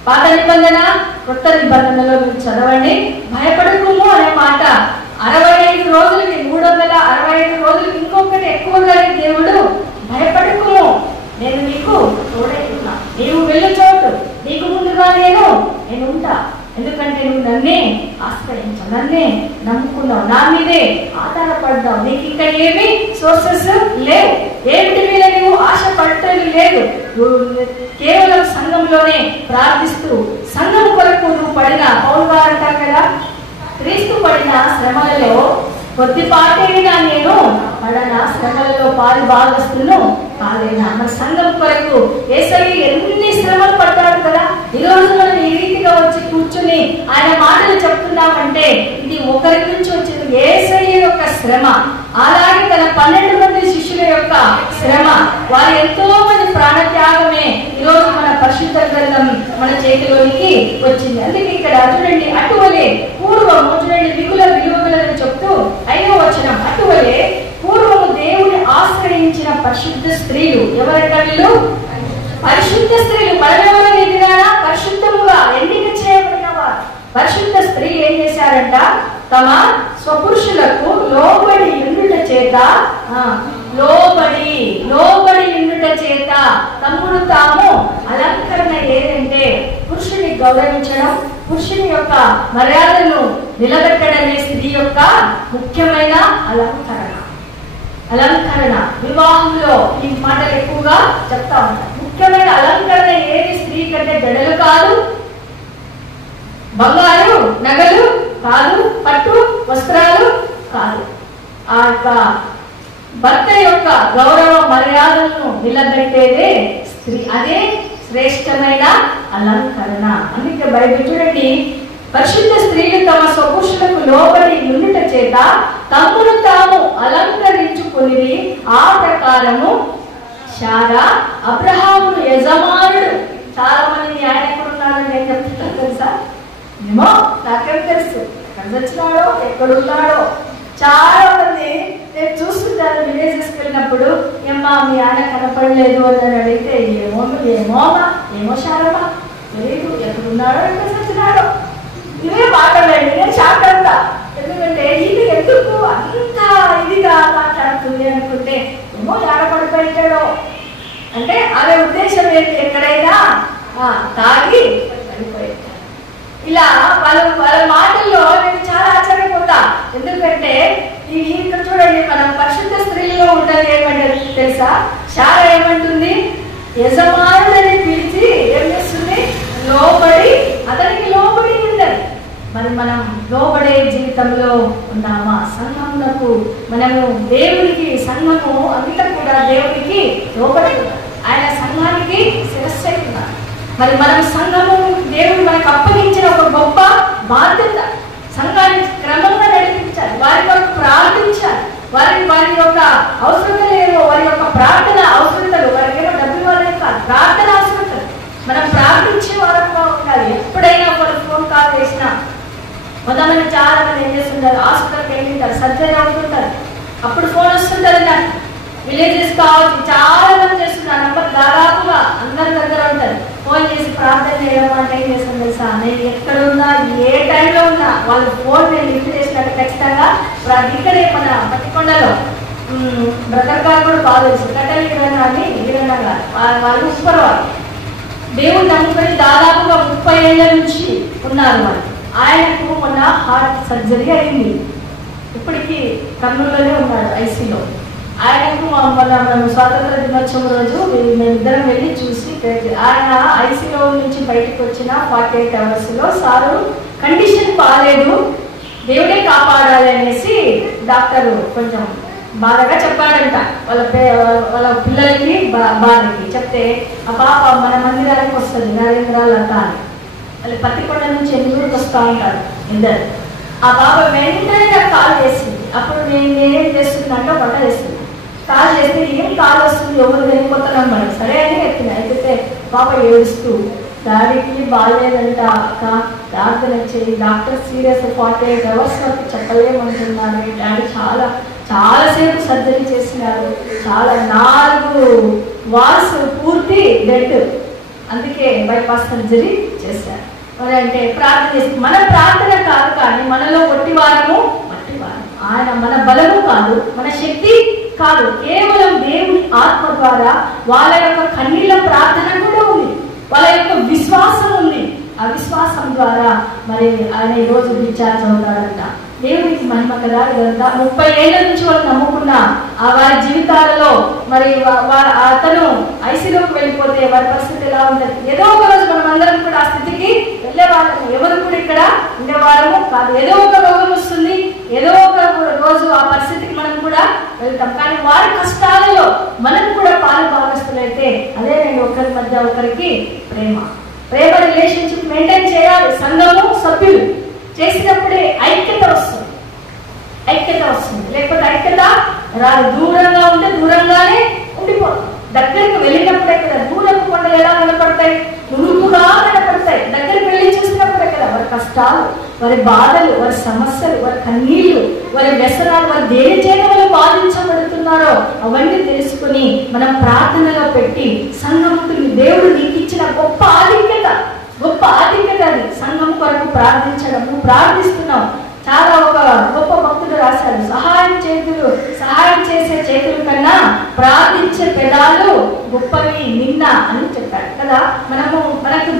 పాత నిబంధన, కొత్త నిబంధనలో మీరు చదవండి, భయపడకుము అనే మాట 65 రోజులకి, 365 రోజులకి. ఇంకొకటి ఎక్కువగానే దేవుడు, భయపడకుము, నేను నీకు తోడై ఉన్నా, నీవు వెళ్ళు చోటు నీకు ముందుగా నేను ఉంటా. ఎందుకంటే నువ్వు నన్నే ఆశ్రయించావు, నన్నే నమ్ముకున్నావు, నా మీదే ఆధారపడ్డావు. నీకు ఇంకా ఏమి సోర్సెస్ లేవు, ఏమిటి మీద నువ్వు ఆశ పట్టేది లేదు. కేవలం సంఘంలోనే ప్రార్థిస్తూ, సంఘం కొరకు నువ్వు పడిన, పౌలు గారు అంటారు కదా, క్రీస్తు పడిన శ్రమలలో కొద్దిపాటైనా నేను పడిన శ్రమలలో పాలు భాగస్తులను కాలేనా. మన సంఘం కొరకు యేసయ్య ఎన్ని శ్రమలు పడ్డాడు కదా. ఈరోజు మనం ఈ రీతిగా వచ్చి కూర్చుని ఆయన మాటలు చెప్తున్నామంటే ఇది ఒకరి నుంచి వచ్చింది, యేసయ్య యొక్క శ్రమ. అలాగే తన 12 మంది శిష్యుల యొక్క శ్రమ, వారు ఎంతో మంది ప్రాణత్యాగమే ఈరోజు మన పరిశుద్ధ గ్రంథం మన చేతిలోనికి వచ్చింది. అందుకే ఇక్కడ చూడండి, అటువలే పూర్వము, చూడండి మిగుల విలువలను చెప్తూ 5వ వచనం, అటువలే పూర్వము దేవుని ఆశ్రయించిన పరిశుద్ధ స్త్రీలు. ఎవరంట వీళ్ళు? పరిశుద్ధ స్త్రీలు. మనమెవరని ఎదిగారా? పరిశుద్ధముగా ఎన్నిక చేయబడిన వారు. పరిశుద్ధ స్త్రీ ఏం చేశారంట? తమ స్వపురుషులకు లోబడి ఉండుట చేత, లోబడి ఉండుట చేత తమ్ముడు తాము అలంకరణ ఏదంటే పురుషుని గౌరవించడం, పురుషుని యొక్క మర్యాదను నిలబెట్టడమే స్త్రీ యొక్క ముఖ్యమైన అలంకరణ. వివాహంలో ఈ మాటలు ఎక్కువగా చెప్తా ఉంటారు. ముఖ్యమైన అలంకరణ ఏది? స్త్రీ కంటే జడలు కాదు, బంగారు నగలు కాదు, పట్టు వస్త్రాలు కాదు. ఆ యొక్క భర్త యొక్క గౌరవ మర్యాదలను నిలబెట్టేదే స్త్రీ. అదే శ్రేష్టమైన అలంకరణ. అందుకే బైబిల్ చూడండి, పరిశుద్ధ స్త్రీలు తమ స్వపురుషులకు లోబడి ఉండుట చేత తమ్మును తాము అలంకరించుకుని, ఆ ప్రకారము శారా అబ్రహామును యజమానుడు. చాలా మంది ఆయన ఎక్కడున్నాడు నేను చెప్తాను తెలుసా? ఏమో నాకేం తెలుసు, ఎక్కడ వచ్చినాడో ఎక్కడున్నాడో. చాలా మంది నేను చూస్తుంటాను విలేజెస్కి వెళ్ళినప్పుడు, ఏమ్మా మీ ఆయన కనపడలేదు అని అడిగితే, ఏమో శారమ్మా తెలియదు, ఎక్కడున్నాడో ఎక్కడ వచ్చినాడో, ఇవే మాట్లాడండి. నేను షాక్ అంతా. ఎందుకంటే ఇది ఎందుకు అంత ఇదిగా మాట్లాడుతుంది అనుకుంటే, ఏమో ఏడపడిపోయాడో అంటే అదే ఉద్దేశం ఏంటి? ఎక్కడైనా తాగి పడిపోయాడు. ఇలా వాళ్ళ మాటల్లో నేను చాలా ఆశ్చర్యపోతా. ఎందుకంటే ఇక్కడ చూడండి, మనం పరిశుద్ధ స్త్రీలో ఉన్నది ఏమంటే తెలుసా? శార ఏమంటుంది? యజమానులని పిలిచి ఏం చేస్తుంది? లోబడి, అతనికి లోబడి ఉండదు. మరి మనం లోబడే జీవితంలో ఉన్నామా? సంఘమునకు మనము దేవునికి, సంఘము అంతా కూడా దేవునికి లోబడి ఉన్నారు. ఆయన సంఘానికి శిరస్సు ఉన్నారు. మరి మనం సంఘము దేవుడు మనకు అప్పగించిన ఒక గొప్ప బాధ్యత. సంఘాన్ని క్రమంగా నడిపించాలి, వారి కొరకు ప్రార్థించాలి. వారి యొక్క అవసరతలు ఏవో, వారి యొక్క ప్రార్థన అవసరతలు, వారికి ఏమో డబ్బులు వాళ్ళే కాదు, ప్రార్థన అవసరతలు మనం ప్రార్థించే వారంగా ఉండాలి. ఎప్పుడైనా ఒక ఫోన్ కాల్ చేసినా కొంతమంది చాలా మంది ఏం చేస్తుంటారు, హాస్పిటల్కి వెళ్ళింటారు, సర్జరీ అవుతుంటారు, అప్పుడు ఫోన్ వస్తుంటుంది. నాకు విలేజెస్ కావచ్చు, చాలా మంది చేస్తున్నారు. నంబర్ దాదాపుగా అందరి దగ్గర ఉంటుంది. ఫోన్ చేసి ప్రార్థన చేయడం అంటే ఏం చేస్తాను తెలుసా, నేను ఎక్కడున్నా ఏ టైంలో ఉన్నా వాళ్ళు ఫోన్ నేను లిఫ్ట్ చేసినట్టు ఖచ్చితంగా ఇక్కడే మన పట్టికొండలో బ్రదర్ గారు కూడా బాగా తెలుసు, కట్టెలు వీరన్న గారు, వాళ్ళు సూపర్ వాళ్ళు దేవుడు నమ్ముకొని దాదాపుగా 30 ఏళ్ళ నుంచి ఉన్నారు. వాళ్ళు ఆయనకు మొన్న హార్ట్ సర్జరీ అయింది. ఇప్పటికీ కర్నూలులోనే ఉన్నాడు ఐసీలో. ఆయనకు మనం స్వాతంత్ర దినోత్సవం రోజు మేమిద్దరం వెళ్ళి చూసి, ఆయన ఐసీలో నుంచి బయటకు వచ్చిన 48 అవర్స్లో సారు కండిషన్ బాగాలేదు, దేవుడే కాపాడాలి అనేసి డాక్టర్ కొంచెం బాధగా చెప్పాడంట. వాళ్ళ పిల్లలకి బాధకి చెప్తే, ఆ పాప మన మందిరానికి వస్తుంది, నరేంద్ర లత అని, వాళ్ళు పత్తికొండ నుంచి ఎన్నూరుకి వస్తూ ఉంటారు ఇద్దరు. ఆ పాప వెంటనే నాకు కాల్ చేసింది. అప్పుడు నేనేం చేస్తుందంటే వంట చేస్తుంది. కాల్ చేస్తే ఏం కాల్ వస్తుంది, ఎవరు వెళ్ళిపోతున్నాం మరి, సరే అని ఎత్తిన. అయితే పాప ఏడుస్తూ, డాడీకి బాగాలేదంట అక్క, ప్రార్థన చేయి, డాక్టర్ సీరియస్ 48 అవర్స్ వరకు చెప్పలేమంటున్నారు, డాడీ చాలాసేపు సర్జరీ చేసినారు, 4 వాల్స్ పూర్తి డెడ్, అందుకే బైపాస్ సర్జరీ చేశారు. మరి అంటే ప్రార్థన చేసి, మన ప్రార్థన కాదు కానీ మనలో మట్టివారం, ఆయన మన బలము కాదు, మన శక్తి కాదు, కేవలం దేవుని ఆత్మ ద్వారా వాళ్ళ యొక్క కన్నీళ్ళ ప్రార్థన కూడా ఉంది, వాళ్ళ యొక్క విశ్వాసం ఉంది. ఆ విశ్వాసం ద్వారా మరి ఆయన ఈరోజు డిశ్చార్జ్ అవుతాడంట. దేవునికి మహిమ కదా. ఇదంతా 30 ఏళ్ళ నుంచి వాళ్ళు నమ్ముకున్న ఆ వారి జీవితాలలో మరి అతను ఐసీలోకి వెళ్ళిపోతే వారి పరిస్థితి ఎలా ఉంటుంది. ఏదో ఒక రోజు మనం అందరం కూడా ఆ స్థితికి వెళ్ళేవాళ్ళము. ఎవరు కూడా ఇక్కడ ఉండేవాళ్ళము కాదు. ఏదో ఒక రోగం వస్తుంది, ఏదో ఒక రోజు ఆ పరిస్థితికి మనం కూడా వెళ్తాం. కానీ వారి కష్టాలలో మనం కూడా పాలు భాగస్తులైతే అదే నేను ఒకరి మధ్య ఒకరికి ప్రేమ రిలేషన్షిప్ మెయింటైన్ చేయాలి. సంఘము సభ్యులు చేసినప్పుడే ఐక్యత వస్తుంది. లేకపోతే ఐక్యత రాదు. దూరంగా ఉంటే దూరంగానే ఉండిపోతుంది. దగ్గరికి వెళ్ళినప్పుడే కదా దూరం కొండలు ఎలా కనపడతాయి, నురుకుగా కనపడతాయి. దగ్గరికి వెళ్ళి చూసినప్పుడే కదా వారి కష్టాలు, వారి బాధలు, వారి సమస్యలు, వారి కన్నీళ్లు, వారి వ్యసనాలు, వారి దేని చేత వాళ్ళు బాధించబడుతున్నారో అవన్నీ తెలుసుకుని మనం ప్రార్థనలో పెట్టి సంఘముకి దేవుడు నీకు ఇచ్చిన గొప్ప ఆధిక్యత అది సంఘం కొరకు ప్రార్థిస్తున్నాం. చాలా ఒక గొప్ప భక్తుడు రాశారు, సహాయం చేసే చేతుల కన్నా ప్రార్థించే పెదాలు గొప్పవి నిన్న అని చెప్పాడు కదా. మనకు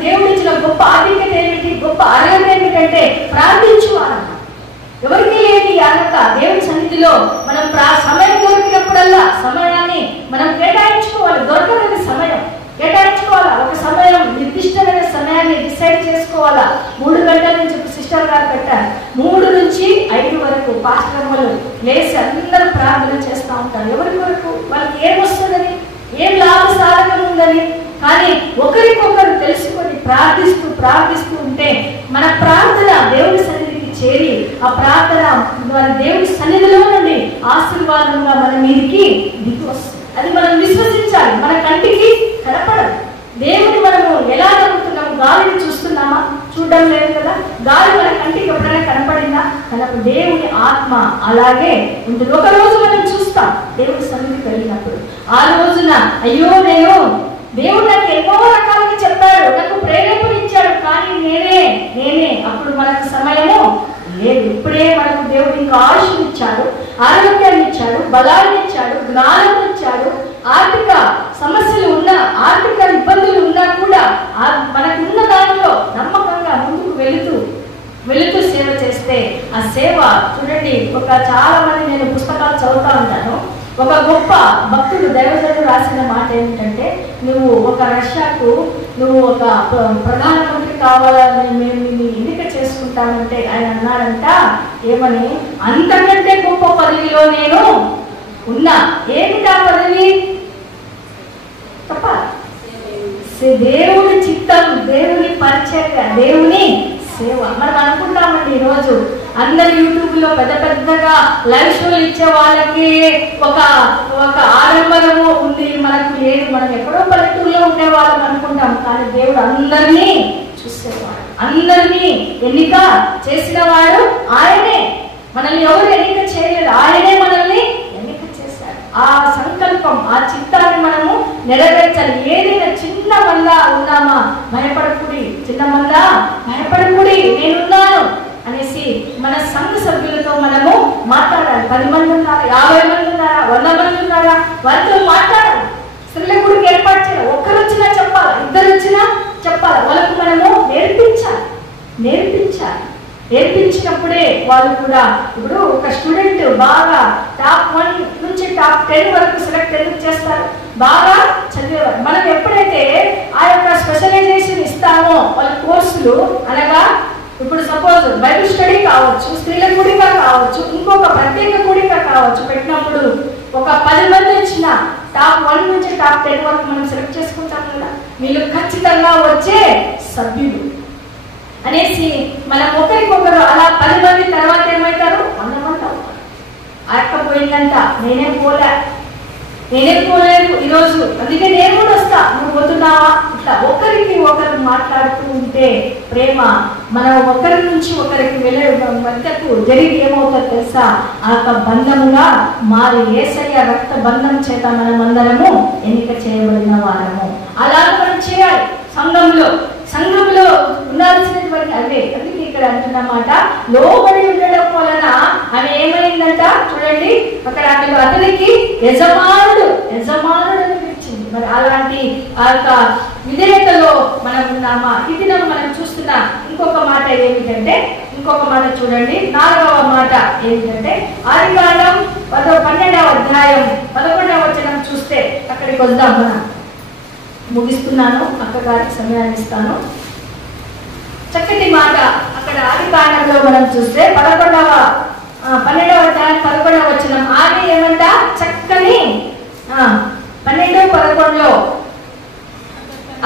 దేవుడు ఇచ్చిన గొప్ప ఆధిక్యత ఏమిటి, గొప్ప అర్హత ఏమిటంటే ప్రార్థించువాలన్న. ఎవరికి లేని అర్హత దేవుని సన్నిధిలో మనం సమయం దొరికినప్పుడల్లా సమయాన్ని మనం కేటాయించుకోవాలి. దొరకలేని సమయం కేటాయించుకోవాలా. ఒక సమయం నిర్దిష్టమైన సమయాన్ని డిసైడ్ చేసుకోవాలా. 3 గంటల నుంచి సిస్టర్ గారు పెట్టారు, 3 నుంచి 5 వరకు పాస్టర్లు లేచి అందరూ ప్రార్థన చేస్తూ ఉంటారు. ఎవరి వరకు? వాళ్ళకి ఏం వస్తుందని, ఏం లాభ సాధకం ఉందని. కానీ ఒకరికొకరు తెలుసుకొని ప్రార్థిస్తూ ఉంటే మన ప్రార్థన దేవుని సన్నిధికి చేరి ఆ ప్రార్థన దేవుని సన్నిధిలో నుండి ఆశీర్వాదంగా మన మీదికి దిగి వస్తుంది. అది మనం విశ్వసించాలి. మన కంటికి కనపడదు. దేవుని మనము ఎలా నమ్ముతున్నాము? గాలిని చూస్తున్నామా? చూడడం లేదు కదా. గాలి మన కంటికి ఎప్పుడైనా కనపడిందా? దేవుని ఆత్మ అలాగే ఉంటుంది. ఒక రోజు మనం చూస్తాం దేవుని సన్నిధికి వెళ్ళినప్పుడు. ఆ రోజున అయ్యో దేవుడు నాకు ఎన్నో రకాలుగా చెప్పాడు, నాకు ప్రేరేపణ ఇచ్చాడు, కానీ నేనే అప్పుడు మనకు సమయము లేదు. ఇప్పుడే మనకు దేవుడు ఇంకా ఆయుష్ని ఇచ్చాడు, ఆరోగ్యాన్ని ఇచ్చాడు, బలాన్ని ఇచ్చాడు, జ్ఞానం ఇచ్చాడు. ఆర్థిక సమస్యలు ఉన్నా, ఆర్థిక ఇబ్బందులు ఉన్నా కూడా మనకున్న దానిలో నమ్మకంగా ముందుకు వెళుతూ సేవ చేస్తే ఆ సేవ చూడండి. చాలా మంది నేను పుస్తకాలు చదువుతా ఉంటాను. ఒక గొప్ప భక్తుడు దైవజనుడు రాసిన మాట ఏమిటంటే, నువ్వు ఒక రష్యాకు ఒక ప్రధానమంత్రి కావాలని మేము ఎన్నిక చేసుకుంటామంటే ఆయన అన్నాడంట ఏమని, అంతకంటే గొప్ప పదవిలో నేను ఉన్నా. ఏమిటా పదవి? చెప్పాలి. దేవుని చిత్తం, దేవుని పరిచర్య, దేవుని సేవ. మనం అనుకుంటామండి ఈరోజు అందరు యూట్యూబ్ లో పెద్ద పెద్దగా లైవ్ షోలు ఇచ్చే వాళ్ళకి ఒక ఒక ఆడంబరము ఉంది, మనకు లేదు. మనం ఎక్కడో పల్లెటూరులో ఉండేవాళ్ళం అనుకుంటాం, కానీ దేవుడు అందరినీ చూసేవాడు, అందరినీ ఎన్నిక చేసిన వాడు ఆయనే. మనల్ని ఎవరు ఎన్నిక చేయలేదు, ఆయనే మనల్ని ఎన్నిక చేశాడు. ఆ సంకల్పం, ఆ చిత్తాన్ని మనము నెరవేర్చాలి. ఏదైనా చిన్న మందా ఉన్నామా, భయపడకుడి, చిన్న మందా భయపడకుడి, నేనున్నాను అనేసి మన సంఘ సభ్యులతో మనము మాట్లాడాలి. 10 మంది ఉన్నారా, 50 మంది ఉన్నారా, 100 మంది ఉన్నారా, వారితో మాట్లాడాలి. స్త్రీల గుడికి ఏర్పాటు చేయాలి. ఒక్కరు వచ్చినా చెప్పాలి, ఇద్దరు వచ్చినా చెప్పాలి. వాళ్ళకు మనము నేర్పించినప్పుడే వాళ్ళు కూడా, ఇప్పుడు ఒక స్టూడెంట్ బాగా టాప్ 1 నుంచి టాప్ 10 వరకు సెలెక్ట్ ఎందుకు చేస్తారు, బాగా చదివేవారు. మనం ఎప్పుడైతే ఆ యొక్క స్పెషలైజేషన్ ఇస్తామో వాళ్ళ కోర్సులు, అనగా ఇప్పుడు సపోజ్ బైబిల్ స్టడీ కావచ్చు, స్త్రీల కూడిక కావచ్చు, ఇంకొక ప్రత్యేక కూడిక కావచ్చు, పెట్టినప్పుడు ఒక 10 మంది వచ్చిన టాప్ 1 నుంచి టాప్ 10 వరకు మనం సెలెక్ట్ చేసుకుంటాం కదా, వీళ్ళు ఖచ్చితంగా వచ్చే సభ్యులు అనేసి మనం ఒకరికొకరు అలా 10 మంది తర్వాత ఏమవుతారు, 100 మంది అవుతారు. అరకపోయిందంట, నేనేం పోలేదు ఈరోజు, అందుకే నేను కూడా వస్తా, నువ్వు పోతున్నావా, ఇట్లా ఒకరికి ఒకరు మాట్లాడుతూ ఉంటే ప్రేమ మనం ఒకరి నుంచి ఒకరికి వెళ్ళే మధ్యకు జరిగి ఏమవుతుందో తెలుసా, ఆ యొక్క బంధముగా మారి యేసయ్య రక్త బంధం చేత మనం అందరము ఎన్నిక చేయబడిన వారము. అలా మనం చేయాలి. సంఘంలో ఉండాల్సినటువంటి అదే. అందుకే ఇక్కడ అంటున్నమాట, లోబడి ఉండడం వలన ఆమె ఏమైందంట చూడండి, అక్కడ అతనికి యజమానుడు అనిపించింది. మరి అలాంటి ఆ యొక్క విధేయతలో మనం ఉన్నామా? ఇది మనం చూస్తున్న ఇంకొక మాట ఏమిటంటే, ఇంకొక మాట చూడండి, 4వ మాట ఏమిటంటే, ఆదికాండం 12వ అధ్యాయం 11వ వచనం చూస్తే అక్కడికి వద్దాం. మనం ముగిస్తున్నాను, అక్కగారికి సమయాన్ని ఇస్తాను. చక్కటి మాట అక్కడ ఆదికాండంలో మనం చూస్తే 12వ అధ్యాయం 11వ వచనం, ఆది ఏమంట చక్కని 12:11లో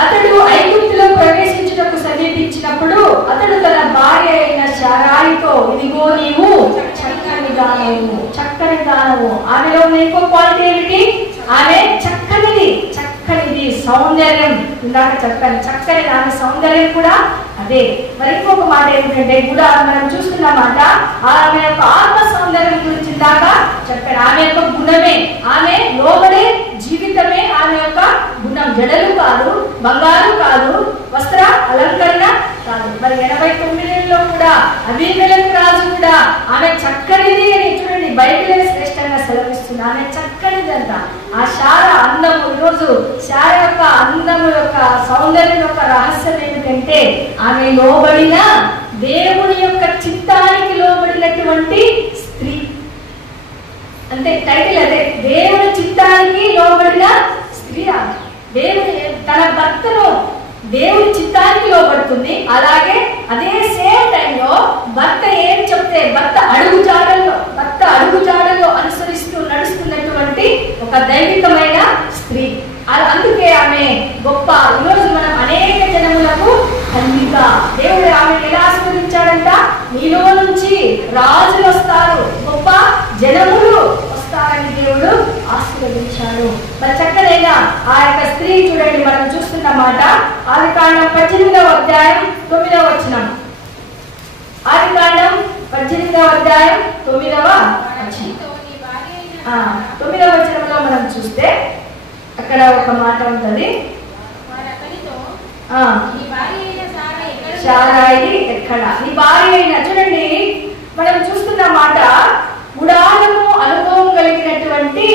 అతడు ఐగుప్తులో ప్రవేశించుటకు సమీపించినప్పుడు అతడు తన భార్య అయిన శారాయితో, ఇదిగో నీవు చక్కని దానవు. ఆమెలో ఉన్న ఇంకో క్వాలిటీ ఏమిటి, ఆమె చక్కనిది, సౌందర్యం. ఇందాక చెప్పాను, చక్కని ఆమె సౌందర్యం కూడా అదే. మరి ఇంకొక మాట ఏమిటంటే కూడా మనం చూస్తున్న మాట, ఆమె యొక్క ఆత్మ సౌందర్యం గురించి దాకా చెప్పాడు. ఆమె యొక్క గుణమే, ఆమె లోబడే జీవితమే ఆమె యొక్క గుణం. జడలు కాదు, బంగారు కాదు, వస్త్ర అలంకరణ కాదు. మరి 89లో కూడా అబీమెలెకు రాజు కూడా ఆమె చక్కనిది అని చూడండి, బైబిలే శ్రేష్టంగా సెలవిస్తుంది. ఆమె చక్కనిదంట. ఆ శార అందము, ఈరోజు శార యొక్క అందము యొక్క సౌందర్యం యొక్క రహస్యం ఏమిటంటే, ఆమె లోబడిన దేవుని యొక్క చిత్తానికి లోబడినటువంటి స్త్రీ. అంటే టైటిల్ అదే, దేవుని చిత్తానికి లోబడిన స్త్రీ. దేవుని తన భర్తను దేవుని చిత్తానికి లోబడుతుంది. అలాగే అదే సేమ్ టైంలో భర్త ఏం చెప్తే భర్త అడుగుజాడల్లో అనుసరిస్తూ నడుస్తున్నటువంటి ఒక దైవికమైన స్త్రీ. అందుకే ఆమె గొప్ప. ఈరోజు మనం అనేక జనములకు తల్లిగా దేవుడు ఆమెను ఎలా ఆశీర్వదించాడంట, నీలో నుంచి రాజులు వస్తారు, గొప్ప జనములు వస్తారని దేవుడు ఆశీర్వదించాడు. మరి చక్కనైనా ఆ యొక్క స్త్రీ చూడండి, మనం చూస్తున్న మాట ఆదికాండం 18వ అధ్యాయం 9వ వచనం. ఆదికాండం 18వ అధ్యాయం 9వ వచనంలో మనం చూస్తే అక్కడ ఒక మాట ఉంటుంది, శారాయి ఎక్కడ నీ భార్య అయినా. చూడండి, మనం చూస్తున్న మాట గుడారము అనుభవం కలిగినటువంటి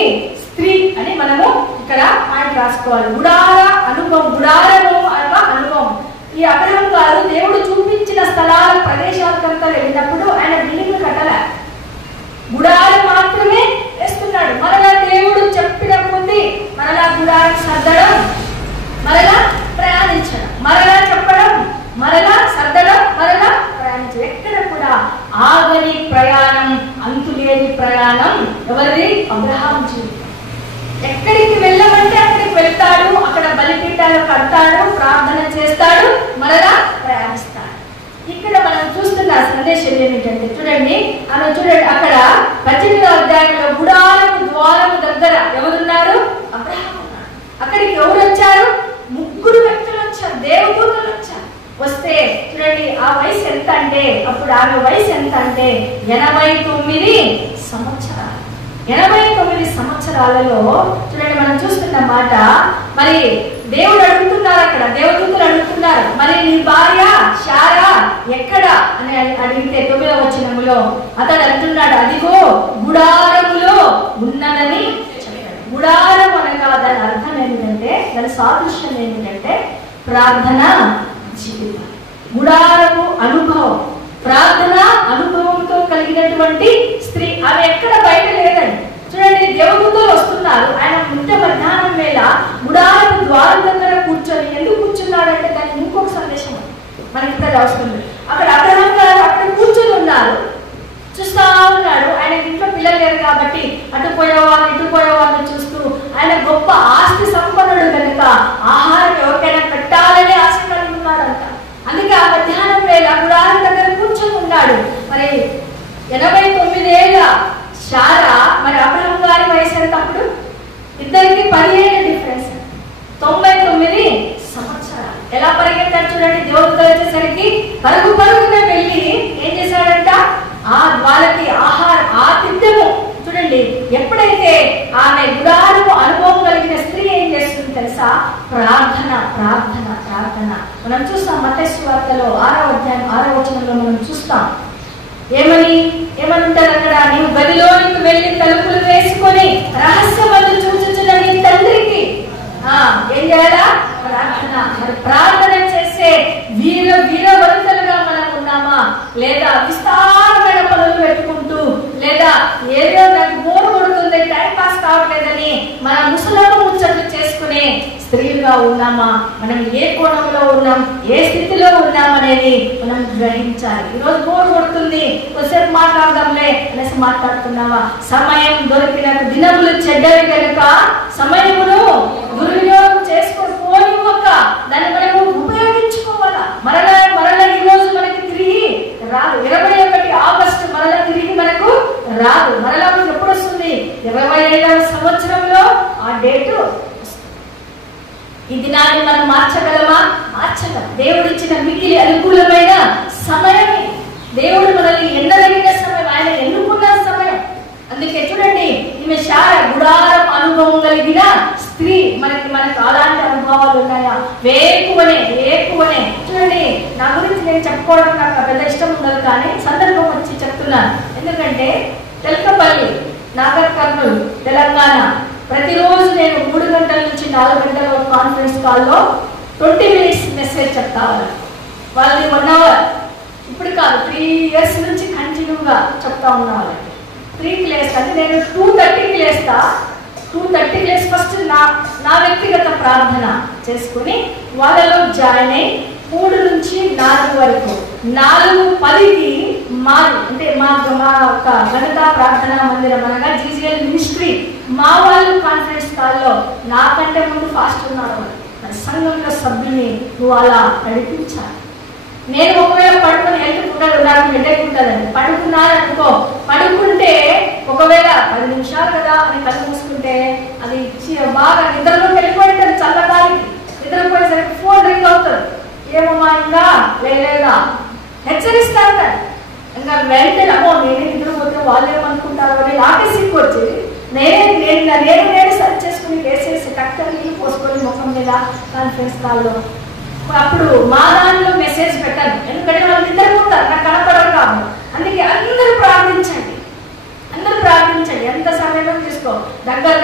స్త్రీ అని మనము ఇక్కడ పాయింట్ రాసుకోవాలి. గుడారము అనగా అనుభవం. ఈ అబ్రహం గారు దేవుడు చూపించిన స్థలాల ప్రదేశాలకంతా వెళ్ళినప్పుడు ఆయన బిల్డింగ్ కట్టలే, గుడారం మాత్రమే వేస్తున్నాడు. మరలా దేవుడు చెప్పిన కొద్ది మరలా గుడారం సర్దడం, మరలా ప్రయాణించడం, మరలా చెప్పడం, మరలా సర్దడం, మరలా ప్రయాణించడం. ఎక్కడ కూడా ఆగని ప్రయాణం, అంతులేని ప్రయాణం. ఎవరిది? అబ్రహాం జీవితం. ఎక్కడికి వెళ్ళమంటే అక్కడికి వెళ్తాడు, అక్కడ బలిపీఠాలు కడతాడు, ప్రార్థన చేస్తాడు, మరలా ప్రయాణిస్తాడు. ఇక్కడ మనం చూస్తున్న సందేశం ఏమిటంటే చూడండి, అక్కడ 18వ అధ్యాయంలో గుడారము ద్వారము దగ్గర ఎవరున్నారు? అబ్రహాము ఉన్నాడు. అక్కడికి ఎవరు వచ్చారు? 3 వ్యక్తులు వచ్చారు, దేవదూతలు వచ్చారు. వస్తే చూడండి ఆ వయసు ఎంత అంటే, అప్పుడు ఆమె వయసు ఎంత అంటే 89 సంవత్సరాలు. 89 సంవత్సరాలలో చూడండి మనం చూస్తున్న మాట, మరి దేవుడు అడుగుతున్నారు, అక్కడ దేవదూతలు అడుగుతున్నారు, మరి నీ భార్య శారా ఎక్కడ అని అడిగితే 9వ వచనములో అతడు అంటున్నాడు, అదిగో గుడారములో ఉన్నదని చెప్పాడు. గుడారం అనగా దాని అర్థం ఏమిటంటే, దాని సాదృశ్యం ఏమిటంటే ప్రార్థన జీవితం. గుడారము అనుభవం, ప్రార్థన అనుభవంతో కలిగినటువంటి స్త్రీ. ఆమె ఎక్కడ బయట లేదండి. చూడండి దేవదూతలు వస్తున్నారు, ఆయన మధ్యాహ్నం వేళ గుడారపు ద్వారం దగ్గర కూర్చొని ఎందుకు కూర్చున్నాడంటే దానికి ఇంకొక సందేశం మనకి ఇక్కడ వస్తుంది. అక్కడ అబ్రహాం గారు అక్కడ కూర్చొని ఉన్నారు, చూస్తా ఉన్నాడు. ఆయన ఇంట్లో పిల్లలు లేరు కాబట్టి అటు పోయేవాళ్ళు ఇటు పోయేవాళ్ళు చూస్తూ, ఆయన గొప్ప ఆస్తి సంపన్నుడు కనుక ఆహారం ఎవరికైనా పెట్టాలని ఆశ కలిగి ఉన్నాడంట. అందుకే ఆ మధ్యాహ్నం వేళ గుడారం దగ్గర కూర్చొని ఉన్నాడు. మరి 89 ఏళ్ళ శారా, మరి అబ్రహాం గారి వయసు ఎంత అప్పుడు? ఇద్దరికి 10 ఏళ్ళ డిఫరెన్స్, 99 సంవత్సరాలు. ఎలా పరిగెత్తాడు చూడండి. దేవతలు వచ్చేసరికి పరుగున వెళ్ళి ఏం చేశాడంట, వాళ్ళకి ఆహారం ఆతిథ్యము. చూడండి ఎప్పుడైతే ఆమె గుడారము అనుభవం కలిగిన స్త్రీ ఏం చేస్తుంది తెలుసా? ప్రార్థన ప్రార్థన ప్రార్థన. మనం చూస్తాం మత్తయి సువార్తలో 6వ అధ్యాయం 6వ వచనంలో మనం చూస్తాం. ఏమనుంటారు అక్కడ, నీవు గదిలోనికి వెళ్ళి తలుపులు వేసుకొని రహస్యమందు చూచుచున్న నీ తండ్రికి ఏం చేయాలా? ప్రార్థన. మరి ప్రార్థన చేసే వీరవనితలుగా మనం ఉన్నామా, లేదా విస్తారమైన పనులు పెట్టుకుంటూ, లేదా ఏదో నాకు బోర్ కొడుతుంది టైం పాస్ కావట్లేదని మన ముసలమ్మ ముచ్చట్లు చేసుకునే స్త్రీలుగా ఉన్నామా? మనం ఏ కోణంలో ఉన్నాం, ఏ స్థితిలో ఉన్నాం అనేది మనం గ్రహించాలి. ఈరోజు బోర్ కొడుతుంది, కొద్దిసేపు మాట్లాడదాంలే అనేసి మాట్లాడుతున్నావా? సమయం దొరికిన దినములు చెడ్డవి కనుక సమయమును దుర్వినియోగం చేసుకొని పోనివ్వక దాన్ని మనము ఉపయోగించుకోవాలా. మరలా ఈ రోజు మనకి తిరిగి రాదు. 21 ఆగస్టు మరలా తిరిగి మనకు రాదు. మరలా మనకు ఎప్పుడు వస్తుంది? 25వ సంవత్సరంలో ఆ డేటు. ఈ దినాన్ని మనం మార్చగలమా? మార్చగలం. దేవుడు ఇచ్చిన మిగిలి అనుకూలమైన సమయమే. దేవుడు మనల్ని ఎన్నదగిన సమయం, ఆయన ఎన్నుకున్న సమయం. అందుకే చూడండి ఈమె శారా గుడారం అనుభవం కలిగిన స్త్రీ. మనకు అలాంటి అనుభవాలు ఉన్నాయా? వేకువనే చూడండి. నా గురించి నేను చెప్పుకోవడం నాకు పెద్ద ఇష్టం ఉండదు, కానీ సందర్భం వచ్చి చెప్తున్నాను. ఎందుకంటే తెలకపల్లి, నాగర్ కర్నూలు, తెలంగాణ ప్రతిరోజు నేను 3 గంటల నుంచి 4 గంటల కాన్ఫరెన్స్ కాల్లో 20 మినిట్స్ మెసేజ్ చెప్తా వాళ్ళని 1 అవర్. ఇప్పుడు కాదు, 3 ఇయర్స్ నుంచి కంటిన్యూగా చెప్తా ఉన్నా వాళ్ళకి. 3కి లేస్తా అంటే నేను 2:30కి లేస్తా. 2:30కి లేసి ఫస్ట్ నా వ్యక్తిగత ప్రార్థన చేసుకుని వాళ్ళలో జాయిన్ అయ్యి 3 నుంచి 4 వరకు, 4:10కి మా ఘనతా ప్రార్థనా మందిరం అనగా జీజీఎల్ మినిస్ట్రీ మా వాళ్ళు కాన్ఫరెన్స్ కాల్లో నాకంటే ముందు ఫాస్ట్ ఉన్నారు. సంఘంలో సభ్యుని నువ్వు అలా నడిపించాలి. నేను ఒకవేళ పడుకుని వెళ్తుంటాడు, నాకు హెడేక్ ఉంటుందండి. పడుకున్నాను అనుకో, పడుకుంటే ఒకవేళ 10 నిమిషాలు కదా అని కళ్ళు మూసుకుంటే అది బాగా నిద్రలోకి వెళ్ళిపోయింటుంది. చల్లగాలికి నిద్రపోయేసరికి ఫోన్ రింగ్ అవుతుంది. ఏమమ్మా ఇంకా లేదా హెచ్చరిస్తారు. ఇంకా వెంటనే అమ్మో నేనే నిద్రపోతే వాళ్ళు ఏమనుకుంటారు అని నాకే సిక్కు వచ్చేది. నేను సర్చ్ చేసుకుని వేసేసి టక్కర్ నీళ్ళు పోసుకొని ముఖం మీద కాన్ఫరెన్స్ కాల్లో. అప్పుడు మా దానిలో మెసేజ్ పెట్టాను, ఎందుకంటే వాళ్ళు నిద్రపోతారు, నాకు కనపడరు కాదు. అందుకే అందరూ ప్రార్థించండి. ఎంత సమయం తీసుకో, దగ్గర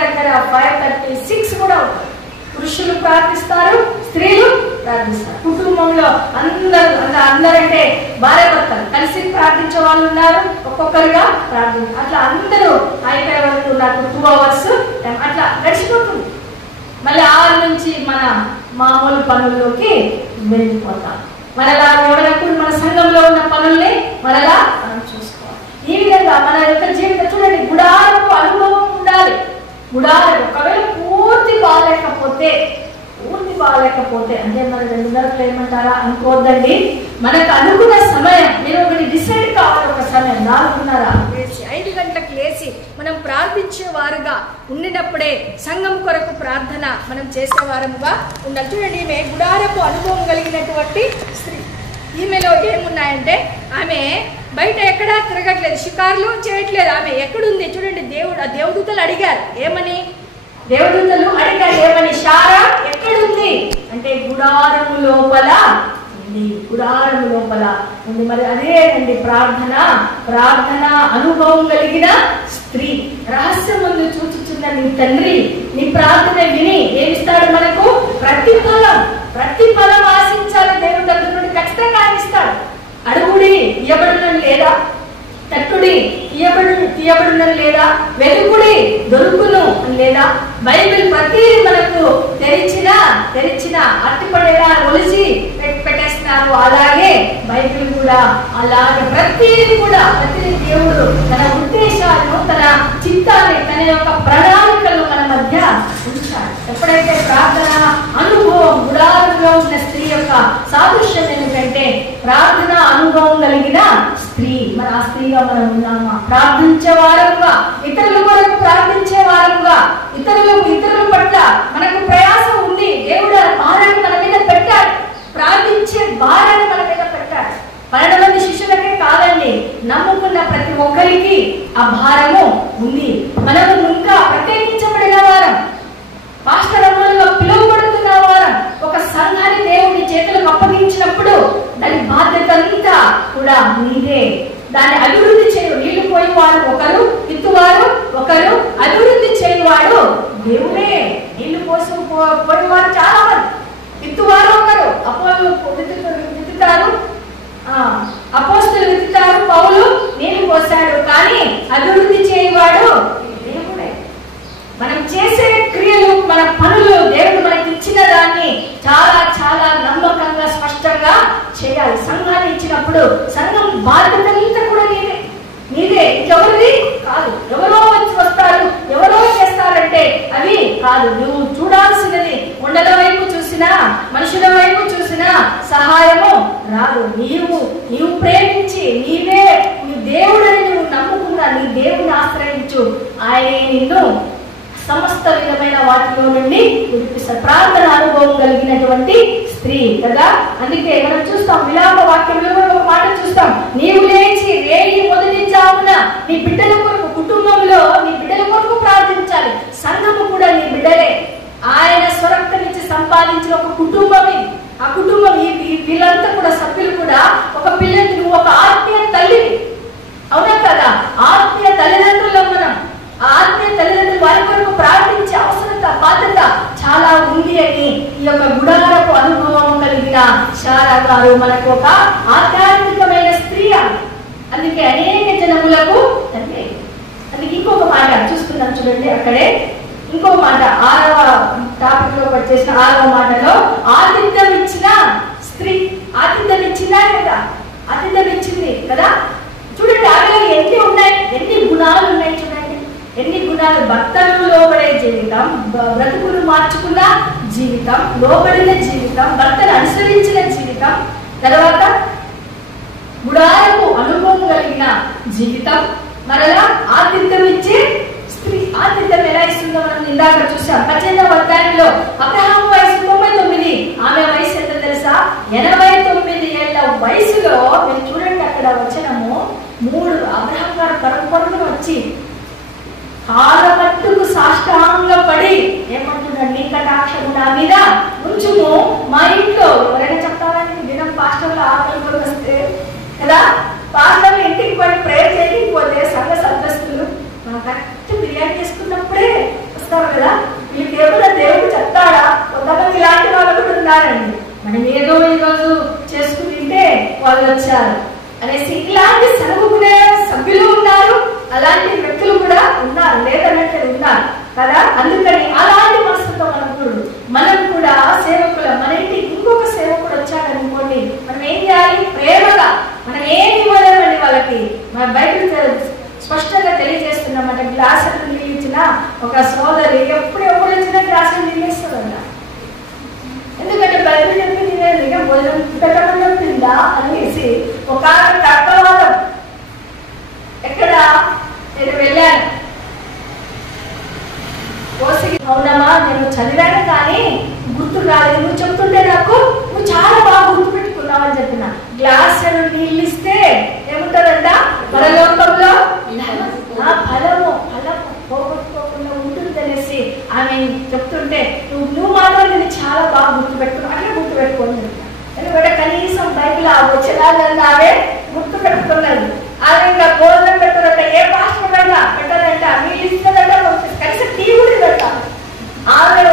5:36 కూడా అవుతుంది. పురుషులు ప్రార్థిస్తారు, స్త్రీలు ప్రార్థిస్తారు. కుటుంబంలో అందరంటే భార్య భర్తలు కలిసి ప్రార్థించే వాళ్ళు ఉన్నారు, ఒక్కొక్కరుగా ప్రార్థించారు. అట్లా అందరూ అయిపోయే వరకు నాకు 2 అవర్స్ అట్లా గడిచిపోతుంది. మళ్ళీ 6 నుంచి మన మామూలు పనుల్లోకి వెళ్ళిపోతాం. మరలా ఎవరైనప్పుడు మన సంఘంలో ఉన్న పనుల్ని మరలా మనం చూసుకోవాలి. ఈ విధంగా మన యొక్క జీవితం చూడండి, గుడారపు అనుభవం ఉండాలి. గుడారం ఒకవేళ పూర్తి బాగాలేకపోతే అంటే మన 2 గంటలు ఏమంటారా అనుకోవద్దండి. మనకు అనుకున్న సమయం అనుకున్నారా? 5 గంటలకు లేచి మనం ప్రార్థించేవారుగా ఉండినప్పుడే సంఘం కొరకు ప్రార్థన మనం చేసేవారముగా ఉండాలి. చూడండి, ఈమె గుడారపు అనుభవం కలిగినటువంటి స్త్రీ. ఈమెలో ఏమున్నాయంటే ఆమె బయట ఎక్కడా తిరగట్లేదు, షికార్లు చేయట్లేదు. ఆమె ఎక్కడుంది చూడండి. దేవదూతలు అడిగారు ఏమని? దేవదూతలు అడిగారు ఏమని? శారా ఎక్కడుంది అంటే గుడారము లోపల ఉంది, గుడారము లోపల ఉంది. మరి అదేనండి ప్రార్థన అనుభవం కలిగిన స్త్రీ. రహస్యం ముందు చూచుచున్న నీ తండ్రి నీ ప్రార్థన విని ఏమిస్తాడు మనకు? ప్రతిఫలం ఆశించాలి. దేవుడు దగ్గర నుండి ఖచ్చితంగా ఇస్తాడు. అడుగుడి ఇయ్యబడునని లేదా, తట్టుడి తీయబడునని లేదా, వెతుకుడి దొరుకును అని లేదా. బైబిల్ ప్రతి మనకు తెరిచిన అట్టిపడేలా ఒలిచి పెట్టేస్తున్నారు. అలాగే బైబిల్ కూడా అలాగే ప్రతిదీ దేవుడు తన ఉద్దేశాలను, తన చిత్తాన్ని, తన యొక్క ప్రణాళికలు మన మధ్య ఉంచాడు. ఎప్పుడైతే ప్రార్థన అనుభవం గుడారంలో ఉన్న స్త్రీ యొక్క సాదృశ్యం ఏమిటంటే ప్రార్థన అనుభవం కలిగిన స్త్రీ. మన ఆ స్త్రీగా మనం ఉన్నామా? ప్రార్థించే వారంగా, ఇతరుల కొరకు ప్రార్థించే వారంగా, ఇతరుల పట్ల మనకు ప్రయాసం ఉంది. దేవుడు భారాన్ని మన మీద పెట్టాడు, ప్రార్థించే భారాన్ని మన మీద పెట్టాడు. 12 మంది శిష్యులకే కాదండి, నమ్ముకున్న ప్రతి ఒక్కరికి ఆ భారము ఉంది. మనము ఇంకా ప్రత్యేకించబడిన వారం, పాస్టర్ అమ్మలుగా పిలువబడుతున్న వారం. ఒక సంఘాన్ని దేవుని చేతులకు అప్పగించినప్పుడు దాని బాధ్యత అంతా కూడా నీదే. దాన్ని అభివృద్ధి చేయు. నీళ్లు పోయేవాడు ఒకరు, విత్తువారు ఒకరు, అభివృద్ధి చేయవాడు దేవుడే. నీళ్లు పోయేవారు చాలా మంది, విత్తువారు ఒకరు. అపోస్తలు విత్తుతారు, పౌలు నీళ్లు పోసాడు, కానీ అభివృద్ధి చేయవాడు దేవుడే. మనం చేసే క్రియలు, మన పనులు దేవుడు మనకి ఇచ్చిన దాన్ని చాలా చాలా నమ్మకంగా స్పష్టంగా చేయాలి. సంఘాన్ని ఇచ్చినప్పుడు సంఘం బాధ్యత అంతా కూడా నీదే, ఇంకెవరిది కాదు. ఎవరో వస్తారు, ఎవరో చేస్తారంటే అవి కాదు. నువ్వు చూడాల్సినది కొండల వైపు చూసినా, మనుషుల వైపు చూసినా సహాయము రాదు. నీవు ప్రేమించి నీ దేవుడని నువ్వు నమ్ముకున్నా, నీ దేవుని ఆశ్రయించు. ఆయన నిన్ను సమస్త విధమైన వాటిలో నుండి విడిపిస్తారు. ప్రార్థన అనుభవం కలిగినటువంటి స్త్రీ కదా. అందుకే మనం చూస్తాం విలాప వాక్యంలో ఒక మాట చూస్తాం. నీవు లేచి రేయి మొదటి జామున నీ బిడ్డల కొరకు, కుటుంబంలో నీ బిడ్డల కొరకు ప్రార్థించాలి. సంఘము కూడా నీ బిడ్డలే. ఆయన స్వరక్తం ఇచ్చి సంపాదించిన ఒక కుటుంబమే. ఆ కుటుంబం వీళ్ళంతా కూడా సభ్యులు కూడా ఒక పిల్లకి నువ్వు ఒక ఆత్మీయ తల్లివి, అవునా కదా? ఆత్మీయ తల్లిదండ్రులు మనం. ఆత్మీయ తల్లిదండ్రులు వారి కొరకు ప్రార్థించే అవసరత, బాధ్యత చాలా ఉంది అని ఈ యొక్క గుడారపు అనుభవం కలిగిన శారా గారు మనకు ఒక ఆధ్యాత్మికమైన స్త్రీ. అందుకే అనేక జనములకు అంటే అందుకే ఇంకొక మాట చూస్తున్నాం చూడండి. అక్కడే ఇంకొక మాట 6వ టాపిక్ లో వచ్చేసిన 6వ మాటలో ఆతిథ్యం ఇచ్చిన స్త్రీ. ఆతిథ్యం ఇచ్చిందా లేదా? ఆతిథ్యం ఇచ్చింది కదా. చూడండి ఆమెలో ఎన్ని ఉన్నాయి, ఎన్ని గుణాలు ఉన్నాయి చూడండి. ఎన్ని గుణాలు! భర్తను లోబడే జీవితం, బ్రతుకును మార్చుకున్న జీవితం, లోబడిన జీవితం, భర్తను అనుసరించిన జీవితం, తర్వాత గుడారపు అనుభవం కలిగిన జీవితం, మరలా ఆతిథ్యం ఇచ్చే స్త్రీ. ఆతిథ్యం ఎలా ఇస్తుందో మనం ఇందాక చూసాం. 18వ అధ్యాయంలో అబ్రహాము వయసు 99, ఆమె వయసు ఎంత తెలుసా? 89 ఏళ్ల వయసులో. మీరు చూడండి అక్కడ వచనము 3 అబ్రహాం గారు పరపరును వచ్చి కాళ్ళ పట్టుకు సాష్టాంగపడి ఏమంటున్నాడు? నీ కటాక్షము నా మీద ఉంచుము, మా ఇంట్లో ఎవరైనా చెప్తారని దినం పాస్టర్లు ఆకలి వస్తే కదా, పాస్టర్లు ఇంటికి పోయి ప్రేయర్ చేయకపోతే సంఘ సదస్సులు కరెక్ట్ బిర్యానీ చేసుకున్నప్పుడే వస్తారు కదా. వీళ్ళకి ఏమైనా దేవుడు చెప్తాడా? కొంతమంది ఇలాంటి వాళ్ళు కూడా ఉన్నారండి. మనం ఏదో ఈరోజు చేసుకుని తింటే వాళ్ళు వచ్చారు అనేసి ఇలాంటి సరుగుకునే సభ్యులు ఉన్నారు, అలాంటి వ్యక్తులు కూడా ఉన్నారు, లేదన్నట్టు ఉన్నారు కదా. అందుకని అలాంటి మనసుతో మనం కూడా సేవకుల, మన ఇంటికి ఇంకొక సేవకుడు వచ్చాడనుకోండి, మనం ఏం చేయాలి? ప్రేమగా. మనం ఏమి ఇవ్వలేమండి వాళ్ళకి. మన బైబిల్ స్పష్టంగా తెలియజేస్తున్నామంట. గ్లాసులు నీళ్ళు ఇచ్చిన ఒక సోదరి ఎప్పుడు వచ్చినా గ్లాసులు నీళ్ళు ఇస్తుందంట. ఎందుకంటే బైబిల్ చెప్పి నేను భోజనం పెట్టకుండా తిందా అనేసి ఒక తర్కవాదం కోసి అవునమ్మా నేను చదివాను కానీ గుర్తు రాలేదు, నువ్వు చెప్తుంటే నాకు నువ్వు చాలా బాగా గుర్తు పెట్టుకున్నావు అని చెప్పిన. గ్లాసులు నీళ్ళు ఇస్తే ఏముంటుందంట పరలోకంలో ఫలము పోగొట్టుకోకుండా ఉంటుంది అనేసి ఆమె చెప్తుంటే నువ్వు మాత్రం నేను చాలా బాగా గుర్తు పెట్టుకున్నావు, అట్లా గుర్తు పెట్టుకోండి. ఎందుకంటే కనీసం బైబిల్ ఆ వచ్చినాలన్నా ఆమె గుర్తు పెట్టుకున్నది. ఆమె ఇంకా భోజనం పెట్టారంట, ఏ పాస్టర్ అయినా పెట్టారంట, మీరు ఇస్తుందంట, కనీసం టీ కూడా పెడతాం. ఆమెలో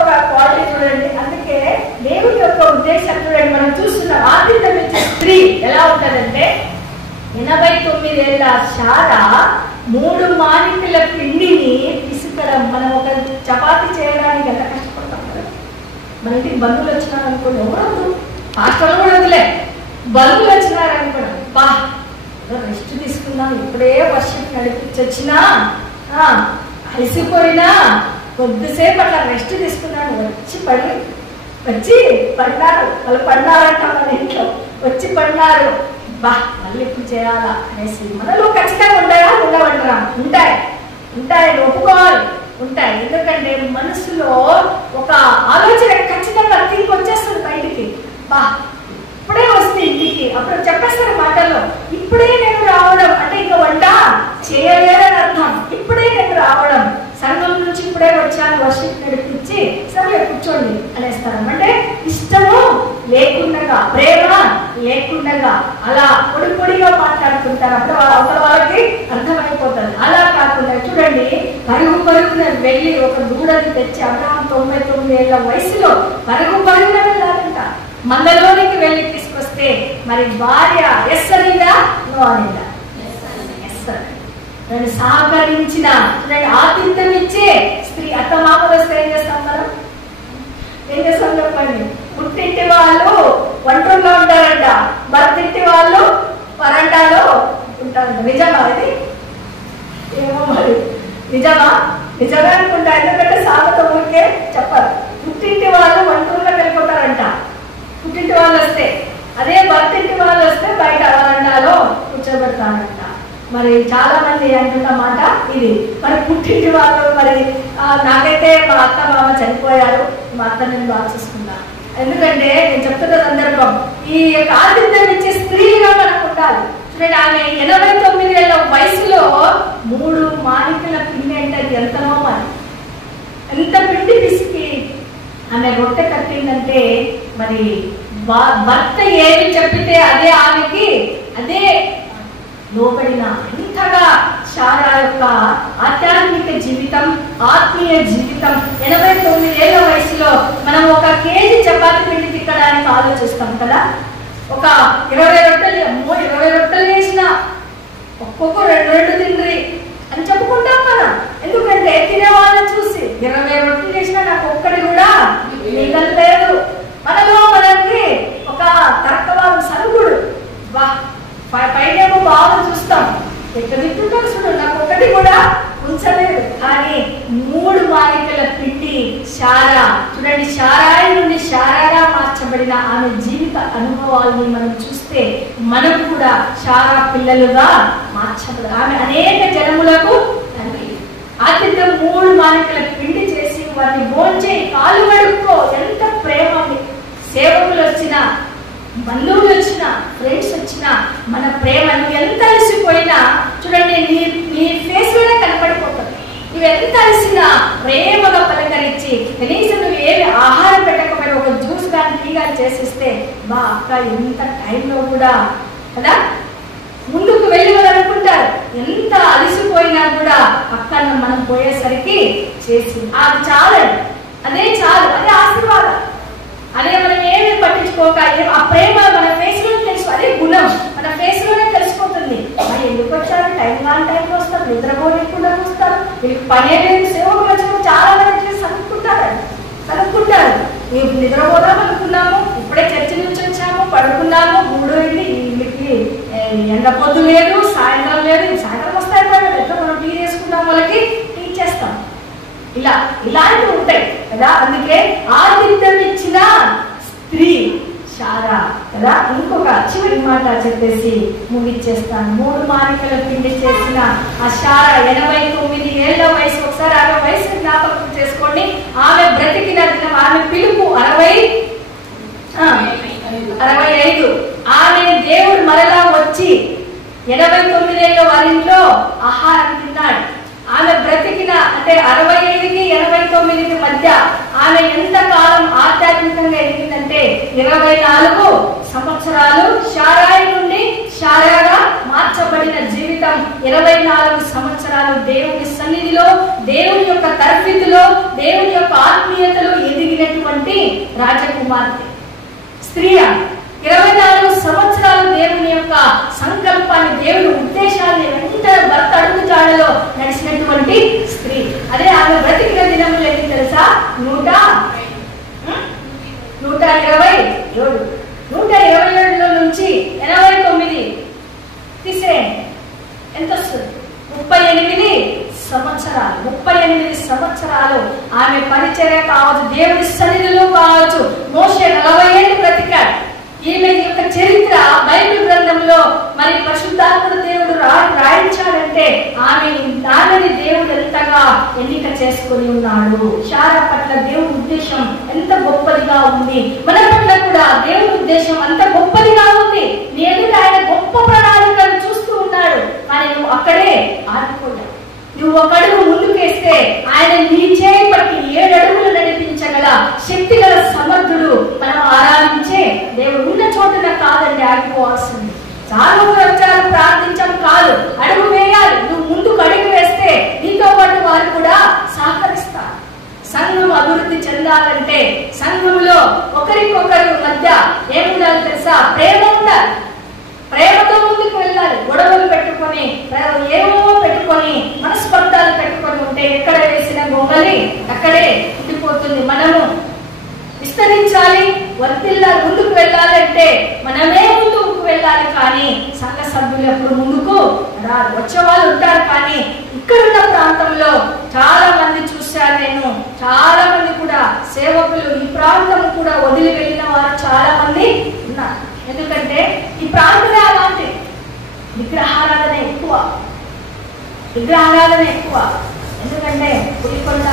ఒక క్వాలిటీ చూడండి. అందుకే దేవుడి యొక్క ఉద్దేశం చూడండి. మనం చూస్తున్నాం ఆదిత్యం ఇచ్చే స్త్రీ ఎలా ఉంటుందంటే 89 ఏళ్ల శారా 3 మానికల పిండిని పిసుకడం. మనం ఒక చపాతి చేయడానికి ఎంత కష్టపడతాం కదా. మన ఇంటికి బంధువులు వచ్చినారు అనుకోండి, ఎవరు హాస్టల్ కూడా వదిలే, బంధువులు వచ్చినారు అనుకోండి, బా రెస్ట్ తీసుకుందాం, ఇప్పుడే వర్షం నడిపించొచ్చినా అలసిపోయినా కొద్దిసేపు అట్లా రెస్ట్ తీసుకున్నాను, వచ్చి పడినారు. వాళ్ళు పడినారంట మన ఇంట్లో, వచ్చి పడినారు, బా మళ్ళీ ఇప్పుడు చేయాలా అనేసి. మనలో ఖచ్చితంగా ఉంటాయా ఉండవంటారా? ఉంటాయి ఒప్పుకోవాలి, ఉంటాయి. ఎందుకంటే మనసులో ఒక ఆలోచన ఖచ్చితంగా తిరిగి వచ్చేస్తుంది బయటికి. బా ఇప్పుడే వస్తే ఇంటికి, అప్పుడు చెప్పేస్తారు మాటల్లో, ఇప్పుడే నేను రావడం అంటే ఇంకా వంట చేయలేదని అర్థం. ఇప్పుడే నేను రావడం, సంఘం నుంచి ఇప్పుడే వచ్చాను, వర్షం నడిపించి సరే కూర్చోండి అనేస్తారు. అంటే ఇష్టము లేకుండా, ప్రేమ లేకుండా అలా పొడిగా మాట్లాడుతుంటారు. అప్పుడు అవతల వాళ్ళకి అర్థమైపోతుంది. అలా కాకుండా చూడండి, పరుగున వెళ్ళి ఒక దూడని తెచ్చి అబ్రహాం 99 ఏళ్ల వయసులో పరుగున వెళ్ళాలంట. మందలోనికి వెళ్ళి తీసుకొస్తే మరి భార్య ఎస్ అనిందా నో అనిందా? నన్ను సహకరించిన ఆతిథ్యం ఇచ్చే స్త్రీ. అత్తమామలు వస్తే ఏం చేస్తాం మనం? ఏం చేస్తాం చెప్పండి? పుట్టింటి వాళ్ళు వంటల్లో ఉంటారంట, భర్తింటి వాళ్ళు వరండాలో ఉంటారంట. నిజమా ఇది? ఏమో మరి నిజమే అనుకుంటా. ఎందుకంటే సామెత ఊరికే చెప్పారు. పుట్టింటి వాళ్ళు వంటల్లో వెళ్ళిపోతారంట, పుట్టింటి వాళ్ళు వస్తే. అదే భర్తింటి వాళ్ళు వస్తే బయట వరండాలో కూర్చోబెడతారంట. మరి చాలా మంది అంటున్న మాట ఇది. మరి పుట్టింటి వాళ్ళు మరి నాకైతే మా అత్త మామ చనిపోయారు, మా అత్త నేను బాగా చూసుకున్నా. ఎందుకంటే నేను చెప్తున్న సందర్భం, ఈ యొక్క ఆతిథ్యం ఇచ్చే స్త్రీగా మనకు ఉండాలి. చూడండి, ఆమె 89 ఏళ్ల వయసులో 3 మానికల పిండి అంటే అది ఎంతనో మరి ఎంత పిండి పిసికి ఆమె రొట్టె కట్టిందంటే మరి భర్త ఏమి చెప్పితే అదే ఆమెకి అదే లోబడిన. ఇంతగా శారా యొక్క ఆధ్యాత్మిక జీవితం, ఆత్మీయ జీవితం. 89 ఏళ్ల వయసులో మనం 1 కేజీ చపాతి పిండి తిక్కడానికి ఆలోచిస్తాం కదా. ఒక 20 రొట్టెలు 20 రొట్టెలు వేసిన ఒక్కొక్క 2 తిండ్రి అని చెప్పుకుంటాం మనం. ఎందుకంటే తినే వాళ్ళని చూసి 20 రొట్టెలు వేసినా నాకు ఒక్కటి కూడా మిగలలేదు. మనలో మనకి ఒక తర్కవాదం సరుగుడు, పైనేమో బాగా చూస్తాం, ఎక్కడ తింటుంటారు చూడు, నాకు ఒకటి కూడా ఉంచలేదు. కానీ 3 మానికల పిండి శారా. చూడండి, శారాయి నుండి శారాగా మార్చబడిన ఆమె జీవిత అనుభవాల్ని మనం చూస్తే మనకు కూడా శారా పిల్లలుగా మార్చబడి ఆమె అనేక జనములకు తండ్రి. ఆతిథ్యం 3 మానికల పిండి చేసి వారిని భోంచే కాలు కడుక్కో. ఎంత ప్రేమ! సేవకులు వచ్చినా, బంధువులు వచ్చినా, ఫ్రెండ్స్ వచ్చినా మన ప్రేమ నువ్వు ఎంత అలసిపోయినా చూడండి నీ ఫేస్ లోనే కనపడిపోతుంది. నువ్వు ఎంత అలసినా ప్రేమగా పలకరించి కనీసం నువ్వు ఏమి ఆహారం పెట్టకపోయినా ఒక జ్యూస్ కానీ టీ కానీ చేసిస్తే బా అక్క ఎంత టైంలో కూడా కదా ముందుకు వెళ్ళి వాళ్ళు అనుకుంటారు. ఎంత అలసిపోయినా కూడా అక్కడ మనం పోయేసరికి చేసి అది చాలండి, అదే చాలు, అదే ఆశీర్వాదం. అదే మనం ఏమి పట్టించుకోక ఆ ప్రేమ మన ఫేస్ లో తెలుసు, అదే గుణం మన ఫేస్ లోనే తెలిసిపోతుంది. మరి ఎందుకు వచ్చారు? టైం కాని టైంలో వస్తారు, నిద్రపోలేకుండా వస్తారు, వీళ్ళకి పనే లేదు. సేవకులు వచ్చినప్పుడు చాలా మంది సనుక్కుంటారు. మేము నిద్రపోదాం అనుకున్నాము, ఇప్పుడే చర్చి నుంచి వచ్చాము, పడుకున్నాము, 3 వీళ్ళకి ఎండ పొద్దు లేదు, సాయంత్రం లేదు. సాయంత్రం వస్తాయి ఎట్లా మనం టీ చేసుకుంటాం, వాళ్ళకి టీ చేస్తాం. ఇలాంటివి ఉంటాయి కదా. అందుకే ఆతిథ్యం ఇచ్చిన స్త్రీ శారా కదా. ఇంకొక చివరి మాట చెప్పేసి ముగిచ్చేస్తాను. 3 మానికల పిండి చేసిన ఆ శారా 89 ఏళ్ల వయసు. ఒకసారి ఆమె వయసు జ్ఞాపకం 65. ఆమె దేవుడు మరలా వచ్చి 89 ఏళ్ళ వారింట్లో ఆహారం తిన్నాడు. ఆమె బ్రతికిన అంటే 65కి 89కి మధ్య ఆమె ఎంతకాలం ఆధ్యాత్మికంగా ఎదిగిందంటే 24 సంవత్సరాలు. షారాయి నుండి షారాగా మార్చబడిన జీవితం 24 సంవత్సరాలు దేవుని సన్నిధిలో, దేవుని యొక్క తర్ఫీదులో, దేవుని యొక్క ఆత్మీయతలో ఎదిగినటువంటి రాజకుమార్తె స్త్రీ. 24 సంవత్సరాలు దేవుని యొక్క సంకల్పాన్ని, దేవుని ఉద్దేశాన్ని వెంట భర్త అడుగు జాడలో నడిచినటువంటి స్త్రీ. అదే ఆమె బ్రతికిన దినములు ఏంటి తెలుసా? 127. 127 నుంచి 89 తీసేయండి, ఎంత వస్తుంది? 38 సంవత్సరాలు. 38 సంవత్సరాలు ఆమె పరిచర్య కావచ్చు, దేవుని సన్నిధిలో కావచ్చు. మోషే 40 ఏళ్ళు బ్రతికాడు. ఈమె యొక్క చరిత్ర బైబిల్ గ్రంథంలో మరి పరిశుద్ధాత్మ దేవుడు రాయించాడంటే ఆమెని దేవుడు ఎంతగా ఎన్నిక చేసుకుని ఉన్నాడు. శారా పట్ల దేవుడి ఉద్దేశం ఎంత గొప్పదిగా ఉంది. మన పట్ల కూడా దేవుడి ఉద్దేశం అంత గొప్పదిగా ఉంది. నీ ఎదుట ఆయన గొప్ప ప్రణాళికలు చూస్తూ ఉన్నాడు. కానీ నువ్వు అక్కడే ఆగిపోయావు. నువ్వు ఒక అడుగు ముందుకేస్తే ఆయన నీ చేయి పట్టి 7 అడుగులు నడిపించగల శక్తి గల సమర్థుడు. మనం ఆరాధించే దేవుడు ఉన్న చోటున కాదండి ఆగిపోవాల్సింది. చాలా వచ్చారు, ప్రార్థించం కాదు, అడుగు వేయాలి. నువ్వు ముందుకు అడుగు వేస్తే నీతో పాటు వారు కూడా సహకరిస్తారు. సంఘం అభివృద్ధి చెందాలంటే సంఘంలో ఒకరికొకరి మధ్య ఏముండాలి తెలుసా? ప్రేమ ఉండాలి. ప్రేమతో ముందుకు వెళ్ళాలి. గొడవలు పెట్టుకొని, ఏమో పెట్టుకొని, మనస్పర్ధాలు పెట్టుకొని ఉంటే ఎక్కడ వేసిన గొంగలి అక్కడే ఉండిపోతుంది. మనము విస్తరించాలి, వర్తిల్లాలి, ముందుకు వెళ్ళాలంటే మనమే ముందుకు వెళ్ళాలి. కానీ సంఘ సభ్యులు ఎప్పుడు ముందుకు రారు. వచ్చే వాళ్ళు ఉంటారు. కానీ ఇక్కడున్న ప్రాంతంలో చాలా మంది చూశాను నేను. చాలా మంది కూడా సేవకులు ఈ ప్రాంతం కూడా వదిలి వెళ్ళిన వారు చాలా మంది ఉన్నారు. ఎందుకంటే ఈ ప్రాంతమే అలాంటి విగ్రహారాధన ఎక్కువ. ఎందుకంటే పులికొండ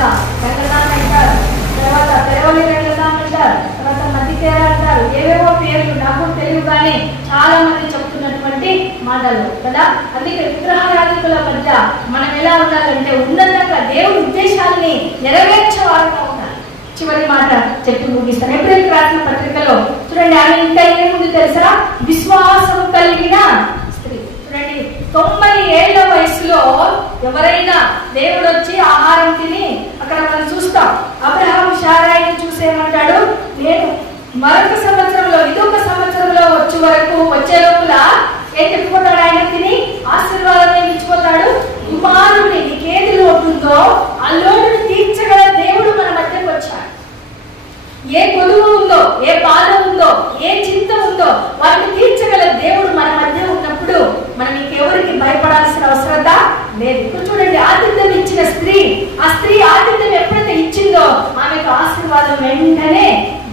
రంగనాథ్ అంటారు, తర్వాత తెరవలి రంగనాథ్ అంటారు, తర్వాత మధ్యతేర అంటారు, ఏవేవో పేర్లు నాకు తెలియదు. కానీ చాలా మంది చెప్తున్నటువంటి మాటలు కదా. అందుకే విగ్రహారాధకుల మధ్య మనం ఎలా ఉండాలంటే ఉన్నతంగా దేవుడి ఉద్దేశాలని నెరవేర్చేవారుగా ఉండాలి. చివరి మాట చెప్పి ముగిస్తాను. ఏప్రిల్ రాసిన పత్రికలో చూడండి, ఆమె ఇంకా ఏముంది తెలుసా? విశ్వాసం కలిగిన స్త్రీ. చూడండి, 90 ఏళ్ల వయసులో ఎవరైనా దేవుడు వచ్చి ఆహారం తిని, అక్కడ మనం చూస్తాం అబ్రహాం శారాయిని చూసేమంటాడు, నేను మరొక సంవత్సరంలో, ఇదొక సంవత్సరంలో వచ్చే లోపల ఏం చెప్పుకుంటాడు? ఆయన తిని ఆశీర్వాదం ఇచ్చిపోతాడు. కుమారుడిని నీకేది లోటు ఉందో ఆ లోటుని తీర్చగల దేవుడు మన మధ్యకు వచ్చాడు. ఏ కొలువు ఉందో, ఏ బాధ ఉందో, ఏ చింత ఉందో వాటిని తీర్చగల దేవుడు మన మధ్య ఉన్నప్పుడు మనం ఇంకెవరికి భయపడాల్సిన అవసరత లేదు. ఇప్పుడు చూడండి, ఆతిథ్యం ఇచ్చిన స్త్రీ, ఆ స్త్రీ ఆతిథ్యం ఎప్పుడైతే ఇచ్చిందో ఆమెకు ఆశీర్వాదం వెంటనే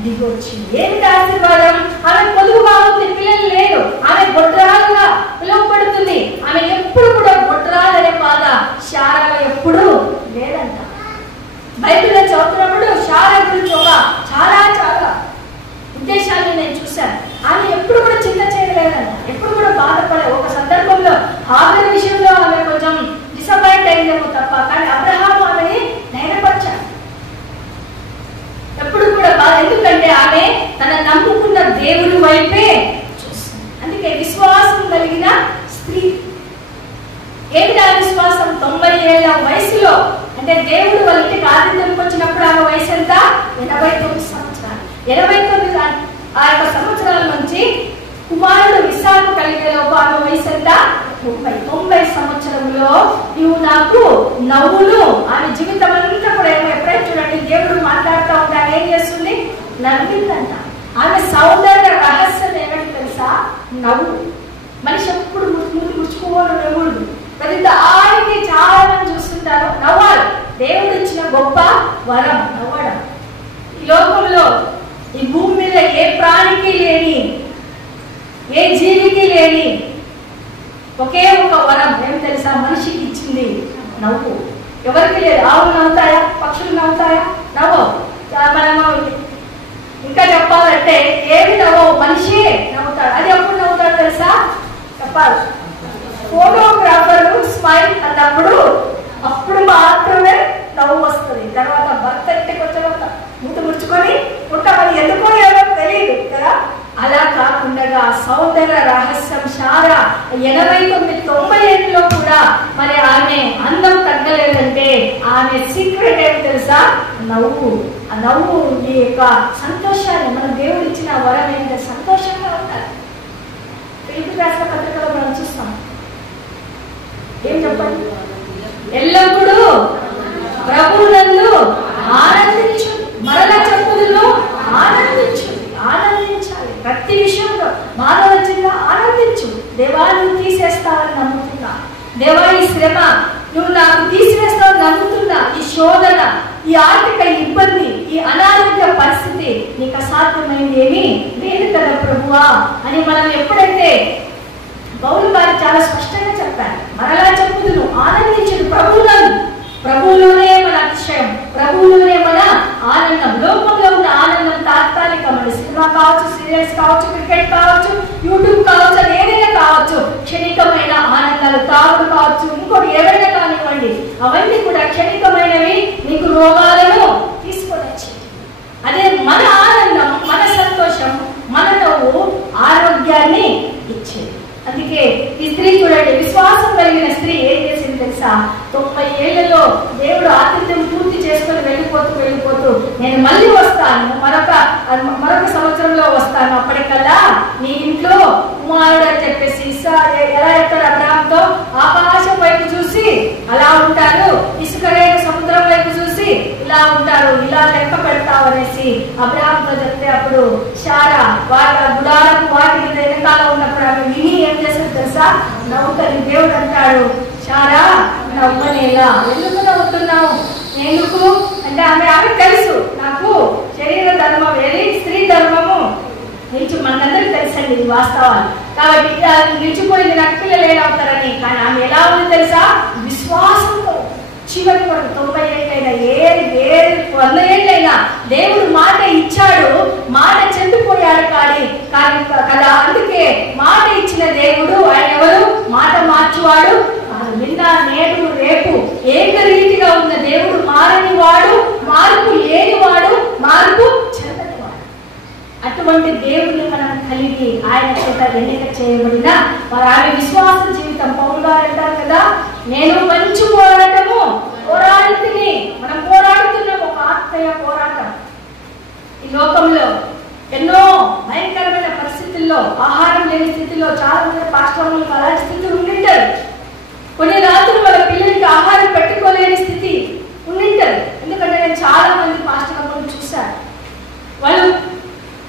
దిగొచ్చింది. ఏమిటి ఆశీర్వాదం? ఆమె పొదువుగా ఉంది, పిల్లలు లేదు, ఆమె గొడ్రాలుగా పిలువబడుతుంది. ఆమె ఎప్పుడు కూడా గొడ్రాలనే బాధ శారాలో ఎప్పుడు లేదంట. బైబిల్లో చదువుతున్నప్పుడు శారా గురించి ఒక చాలా ఉద్దేశాన్ని నేను చూశాను. ఆమె ఎప్పుడు కూడా చింత చేయలేదంట, ఎప్పుడు కూడా బాధపడే. ఒక సందర్భంలో హాగరు విషయంలో ఆమె కొంచెం డిసప్పాయింట్ అయిందేమో తప్ప, కానీ అబ్రహాము ఆమెని ధైర్యపరిచాడు. ఎప్పుడు కూడా బాధ, ఎందుకంటే ఆమె తన నమ్ముకున్న దేవుడి వైపే చూస్తుంది. అందుకే విశ్వాసం కలిగిన స్త్రీ. ఏమిటి ఆ విశ్వాసం? 90 ఏళ్ల వయసులో, అంటే దేవుడు వాళ్ళ ఇంటికి ఆతిథ్యంకి వచ్చినప్పుడు ఆమె వయసు ఎంత? 89 సంవత్సరాలు. 89 ఆ యొక్క సంవత్సరాల నుంచి కుమారుడు ఇస్సాకు కలిగేలోపు ఆమె వయసు ఎంత? 90 సంవత్సరంలో నువ్వు నాకు నవ్వులు. ఆమె జీవితం అంతా కూడా ఎప్పుడైతే చూడండి దేవుడు మాట్లాడుతూ ఉంటే ఆమె ఏం చేస్తుంది? నవ్విందంట. ఆమె సౌందర్య రహస్యం ఏమిటి తెలుసా? నవ్వు. మనిషి ఎప్పుడు ముచ్చుకోవాలి, నవ్వుడు. ప్రతి దానికి చాలా మంది చూస్తుంటారు, నవ్వాలి. దేవుడు ఇచ్చిన గొప్ప వరం నవ్వడం. ఈ లోకంలో, ఈ భూమి మీద ఏ ప్రాణికి లేని, ఏ జీవికి లేని ఒకే ఒక వరం ఏం తెలుసా? మనిషికి ఇచ్చింది నవ్వు. ఎవరికి లేదు. ఆవులు నవ్వుతాయా? పక్షులు నవ్వుతాయా? నవ్వు. మనము ఇంకా చెప్పాలంటే ఏమి నవ్వు? మనిషి చెప్పాలి. ఫోటోగ్రాఫర్ స్మైల్ అన్నప్పుడు అప్పుడు మాత్రమే నవ్వు వస్తుంది. తర్వాత భర్త ఇంటికి వచ్చిన మూత ముడుచుకొని ఉంటామని ఎందుకో ఏమో తెలియదు కదా. అలా కాకుండా సౌందర్య రహస్యం శారా 89-90 కూడా మరి ఆమె అందం తగ్గలేదంటే ఆమె సీక్రెట్ ఏమి తెలుసా? నవ్వు. ఆ నవ్వు ఈ యొక్క సంతోషాన్ని మన దేవుడు ఇచ్చిన వరం ఏంటంటే సంతోషంగా ఉంటారు. పిలుపు రాసిన పత్రికలో మనం చూస్తాం. ఏం చెప్పండి? ఎల్లప్పుడూ ప్రభువునందు ఆనందించు. మరలా చెప్పుదును ఆనందించు. ఆనందించాలి ప్రతి విషయంలో. మానవ జీవితంలో ఆనందించు. దేవా నువ్వు తీసేస్తావని నమ్ముతున్నా. దేవా ఈ శ్రమ నువ్వు నాకు తీసివేస్తావని నమ్ముతున్నా. ఈ శోధన, ఈ ఆర్థిక ఇబ్బంది, ఈ అనారోగ్య పరిస్థితి నీకు అసాధ్యమైంది ఏమి లేదు కదా ప్రభువా అని మనం ఎప్పుడైతే పౌలు గారు చాలా స్పష్టంగా చెప్పారు. మరలా చెప్పుదును ఆనందించు. ప్రభువులోనే మన అతిశయం, ప్రభువులోనే మన ఆనందం. లోకంలో ఉన్న ఆనందం తాత్కాలికమైన సినిమా కావచ్చు, సీరియల్స్ కావచ్చు, క్రికెట్ కావచ్చు, యూట్యూబ్ కావచ్చు, అది ఏదైనా కావచ్చు. క్షణికమైన ఆనందాలు, తాగుడు కావచ్చు, ఇంకోటి ఏదైనా కానివ్వండి, అవన్నీ కూడా క్షణికమైనవి. నీకు రోగాలను తీసుకొని వచ్చేది. అదే మన ఆనందం, మన సంతోషం, మన నవ్వు ఆరోగ్యాన్ని ఇచ్చేది. అందుకే ఈ స్త్రీ చూడండి, విశ్వాసం కలిగిన స్త్రీ ఏం చేసింది తెలుసా? 90 ఏళ్లలో దేవుడు ఆతిథ్యం పూర్తి చేసుకొని వెళ్ళిపోతూ నేను మళ్ళీ వస్తాను, మరొక సంవత్సరంలో వస్తాను, అప్పటికల్లా నీ ఇంట్లో కుమారుడు అని చెప్పేసి ఎలా చెప్తాడు? అబ్రహాంతో ఆకాశం వైపు చూసి అలా ఉంటారు, ఇసుక రేణు సముద్రం వైపు చూసి ఇలా ఉంటారు, ఇలా లెక్క పెడతావు అనేసి అబ్రహాంతో చెప్తే అప్పుడు శారా వాళ్ళ గుడాలకు వాటికి వెనకాల ఉన్నప్పుడు ఆమె విని ఏం చేస్తుంది తెలుసా? నవ్వుతుంది. దేవుడు అంటాడు, శారా నవ్వనేలా, ఎందుకు నవ్వుతున్నావు? ఎందుకు అంటే ఆమె తెలుసు నాకు శరీర ధర్మం ఏది, స్త్రీ ధర్మము మనందరికి తెలుసండి ఇది వాస్తవాలు. కాబట్టి నిలిచిపోయింది, నాకు పిల్లలు ఏమవుతారని. కానీ ఆమె ఎలా ఉంది తెలుసా? విశ్వాసంతో చివరి వరకు 90 ఏళ్ళైనా 100 ఏళ్ళైనా దేవుడు మాట ఇచ్చాడు, మాట చెందిపోయాడు కానీ కదా. అందుకే మాట ఇచ్చిన దేవుడు ఆయన ఎవరు? మాట మార్చువాడు నిన్న నేడు రేపు ఏకరీతిగా ఉన్న దేవుడు. మారని వాడు, మార్పు లేనివాడు, మార్పు చెందనివాడు. అటువంటి దేవుడిని మనం కలిగి ఆయన చేత ఎన్నిక చేయబడిన మరి ఆమె విశ్వాస జీవితం. పౌలు గారు అంటారు కదా, నేను మంచి పోరాటము పోరాడుతుంది. మనం పోరాడుతున్నాం ఒక ఆత్మీయ పోరాటం. ఈ లోకంలో ఎన్నో భయంకరమైన పరిస్థితుల్లో, ఆహారం లేని స్థితిలో చాలా మంది పాస్టర్లు అలాంటి స్థితి ఉండింటారు. కొన్ని రాత్రులు వాళ్ళ పిల్లలకి ఆహారం పెట్టుకోలేని స్థితి ఉండింటారు. ఎందుకంటే నేను చాలా మంది పాస్టర్లను చూశాను. వాళ్ళు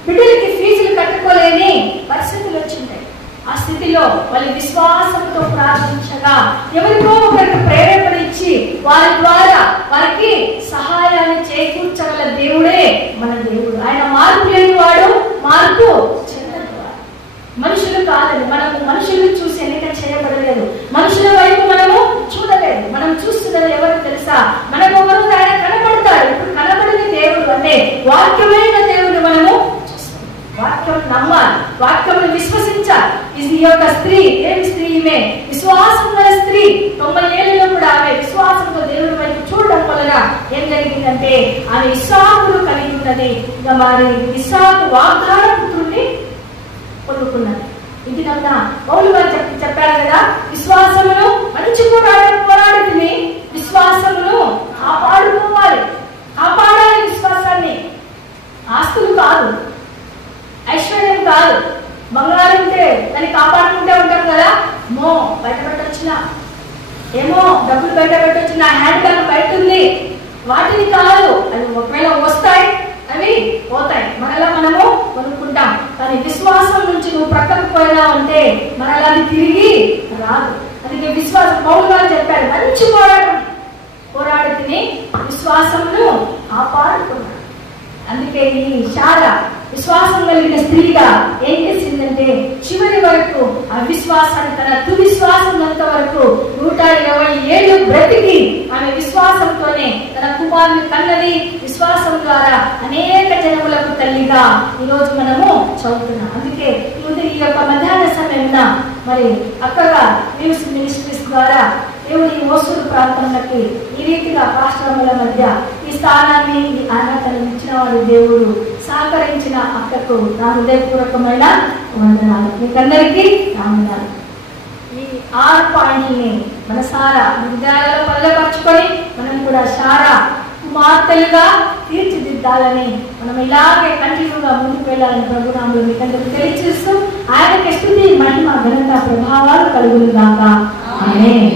బిడ్డలకి ఫీజులు కట్టుకోలేని పరిస్థితులు వచ్చింటాయి. ఆ స్థితిలో వాళ్ళు విశ్వాసంతో ప్రార్థించగా ఎవరికో ఒకరికి ప్రేరేపణ ఇచ్చి వారి ద్వారా వారికి సహాయాన్ని చేకూర్చగల దేవుడే మన దేవుడు. ఆయన మార్పు లేనివాడు, మార్పు చెందనివాడు. మనుషులు కాదని మనము మనుషులు చూసి ఎన్నిక చేయబడలేదు. మనుషుల వైపు మనము చూడలేదు. మనం చూస్తున్నది ఎవరు తెలుసా? మనకు ఒకరు ఆయన కనబడతారు. ఇప్పుడు కనబడిన దేవుడు అంటే వాక్యమైన దేవుడు. మనము వాక్యం నమ్మాలి, వాక్యం విశ్వసించాలి. ఈ యొక్క స్త్రీ ఏమి స్త్రీ? ఈమె విశ్వాసం గల స్త్రీ. 90 ఏళ్ళలో కూడా ఆమె విశ్వాసంతో దేవుడి వైపు చూడడం వలన ఏం జరిగిందంటే ఆమె ఇస్సాకును కలిగి ఉన్నది. ఇక మరి ఇస్సాకు వాగ్దాన పుత్రుడిని పొందుకున్నది. ఇది కన్నా పౌలు గారు చెప్పారు కదా, విశ్వాసమును మంచి పోరాడుతుంది, విశ్వాసమును కాపాడుకోవాలి. కాపాడాలి విశ్వాసాన్ని. ఆస్తులు కాదు, ఐశ్వర్యం కాదు, బంగారం ఉంటే దాన్ని కాపాడుకుంటే ఉంటాం కదా. బయట పెట్టొచ్చిన ఏమో డబ్బులు బయట పెట్టొచ్చిన హ్యాండ్ బ్యాగ్ బయట ఉంది, వాటిని కాదు. అవి ఒకవేళ వస్తాయి, అవి పోతాయి, మనలా మనము కొనుక్కుంటాం. కానీ విశ్వాసం నుంచి నువ్వు ప్రక్కకు పోయినా ఉంటే మనలా తిరిగి రాదు. అందుకే విశ్వాసం పౌలు గారు చెప్పారు, మంచి పోరాడుతుని విశ్వాసమును కాపాడుకున్నాడు. అందుకే ఈ శారా విశ్వాసం కలిగిన స్త్రీగా ఏం చేసిందంటే చివరి వరకు ఆ విశ్వాసాన్ని, తన తుది శ్వాసంత వరకు 120 ఏళ్ళు బ్రతికి ఆమె విశ్వాసంతోనే తన కుమారుని కన్నది. విశ్వాసం ద్వారా అనేక జనములకు తల్లిగా ఈరోజు మనము చదువుతున్నాం. అందుకే ఈ యొక్క మధ్యాహ్న సమయంలో మరి అక్కగా న్యూస్ మినిస్ట్రీస్ ద్వారా దేవుడు ఈ ఓసూరు ప్రాంతంలోకి ఈ రీతిగా పాస్టర్ల మధ్య ఈ స్థానాన్ని ఈ అర్హతను ఇచ్చిన వాడు దేవుడు. సహకరించిన అక్కకు నా హృదయపూర్వకమైన వందనాలు. మీకందరికీ వందనాలు. ఈ 6 పాయింట్లని మనసారా హృదయాలలో భద్రపరచుకొని మనం కూడా సారా కుమార్తెలుగా తీర్చిదిద్దాలని, మనం ఇలాగే కంటిన్యూగా ముందుకు వెళ్ళాలని ప్రభునామములో మీకందరికీ తెలియజేస్తూ ఆయనకి స్తుతి మహిమ ఘనత ప్రభావాలు కలుగును గాక. ఆమేన్.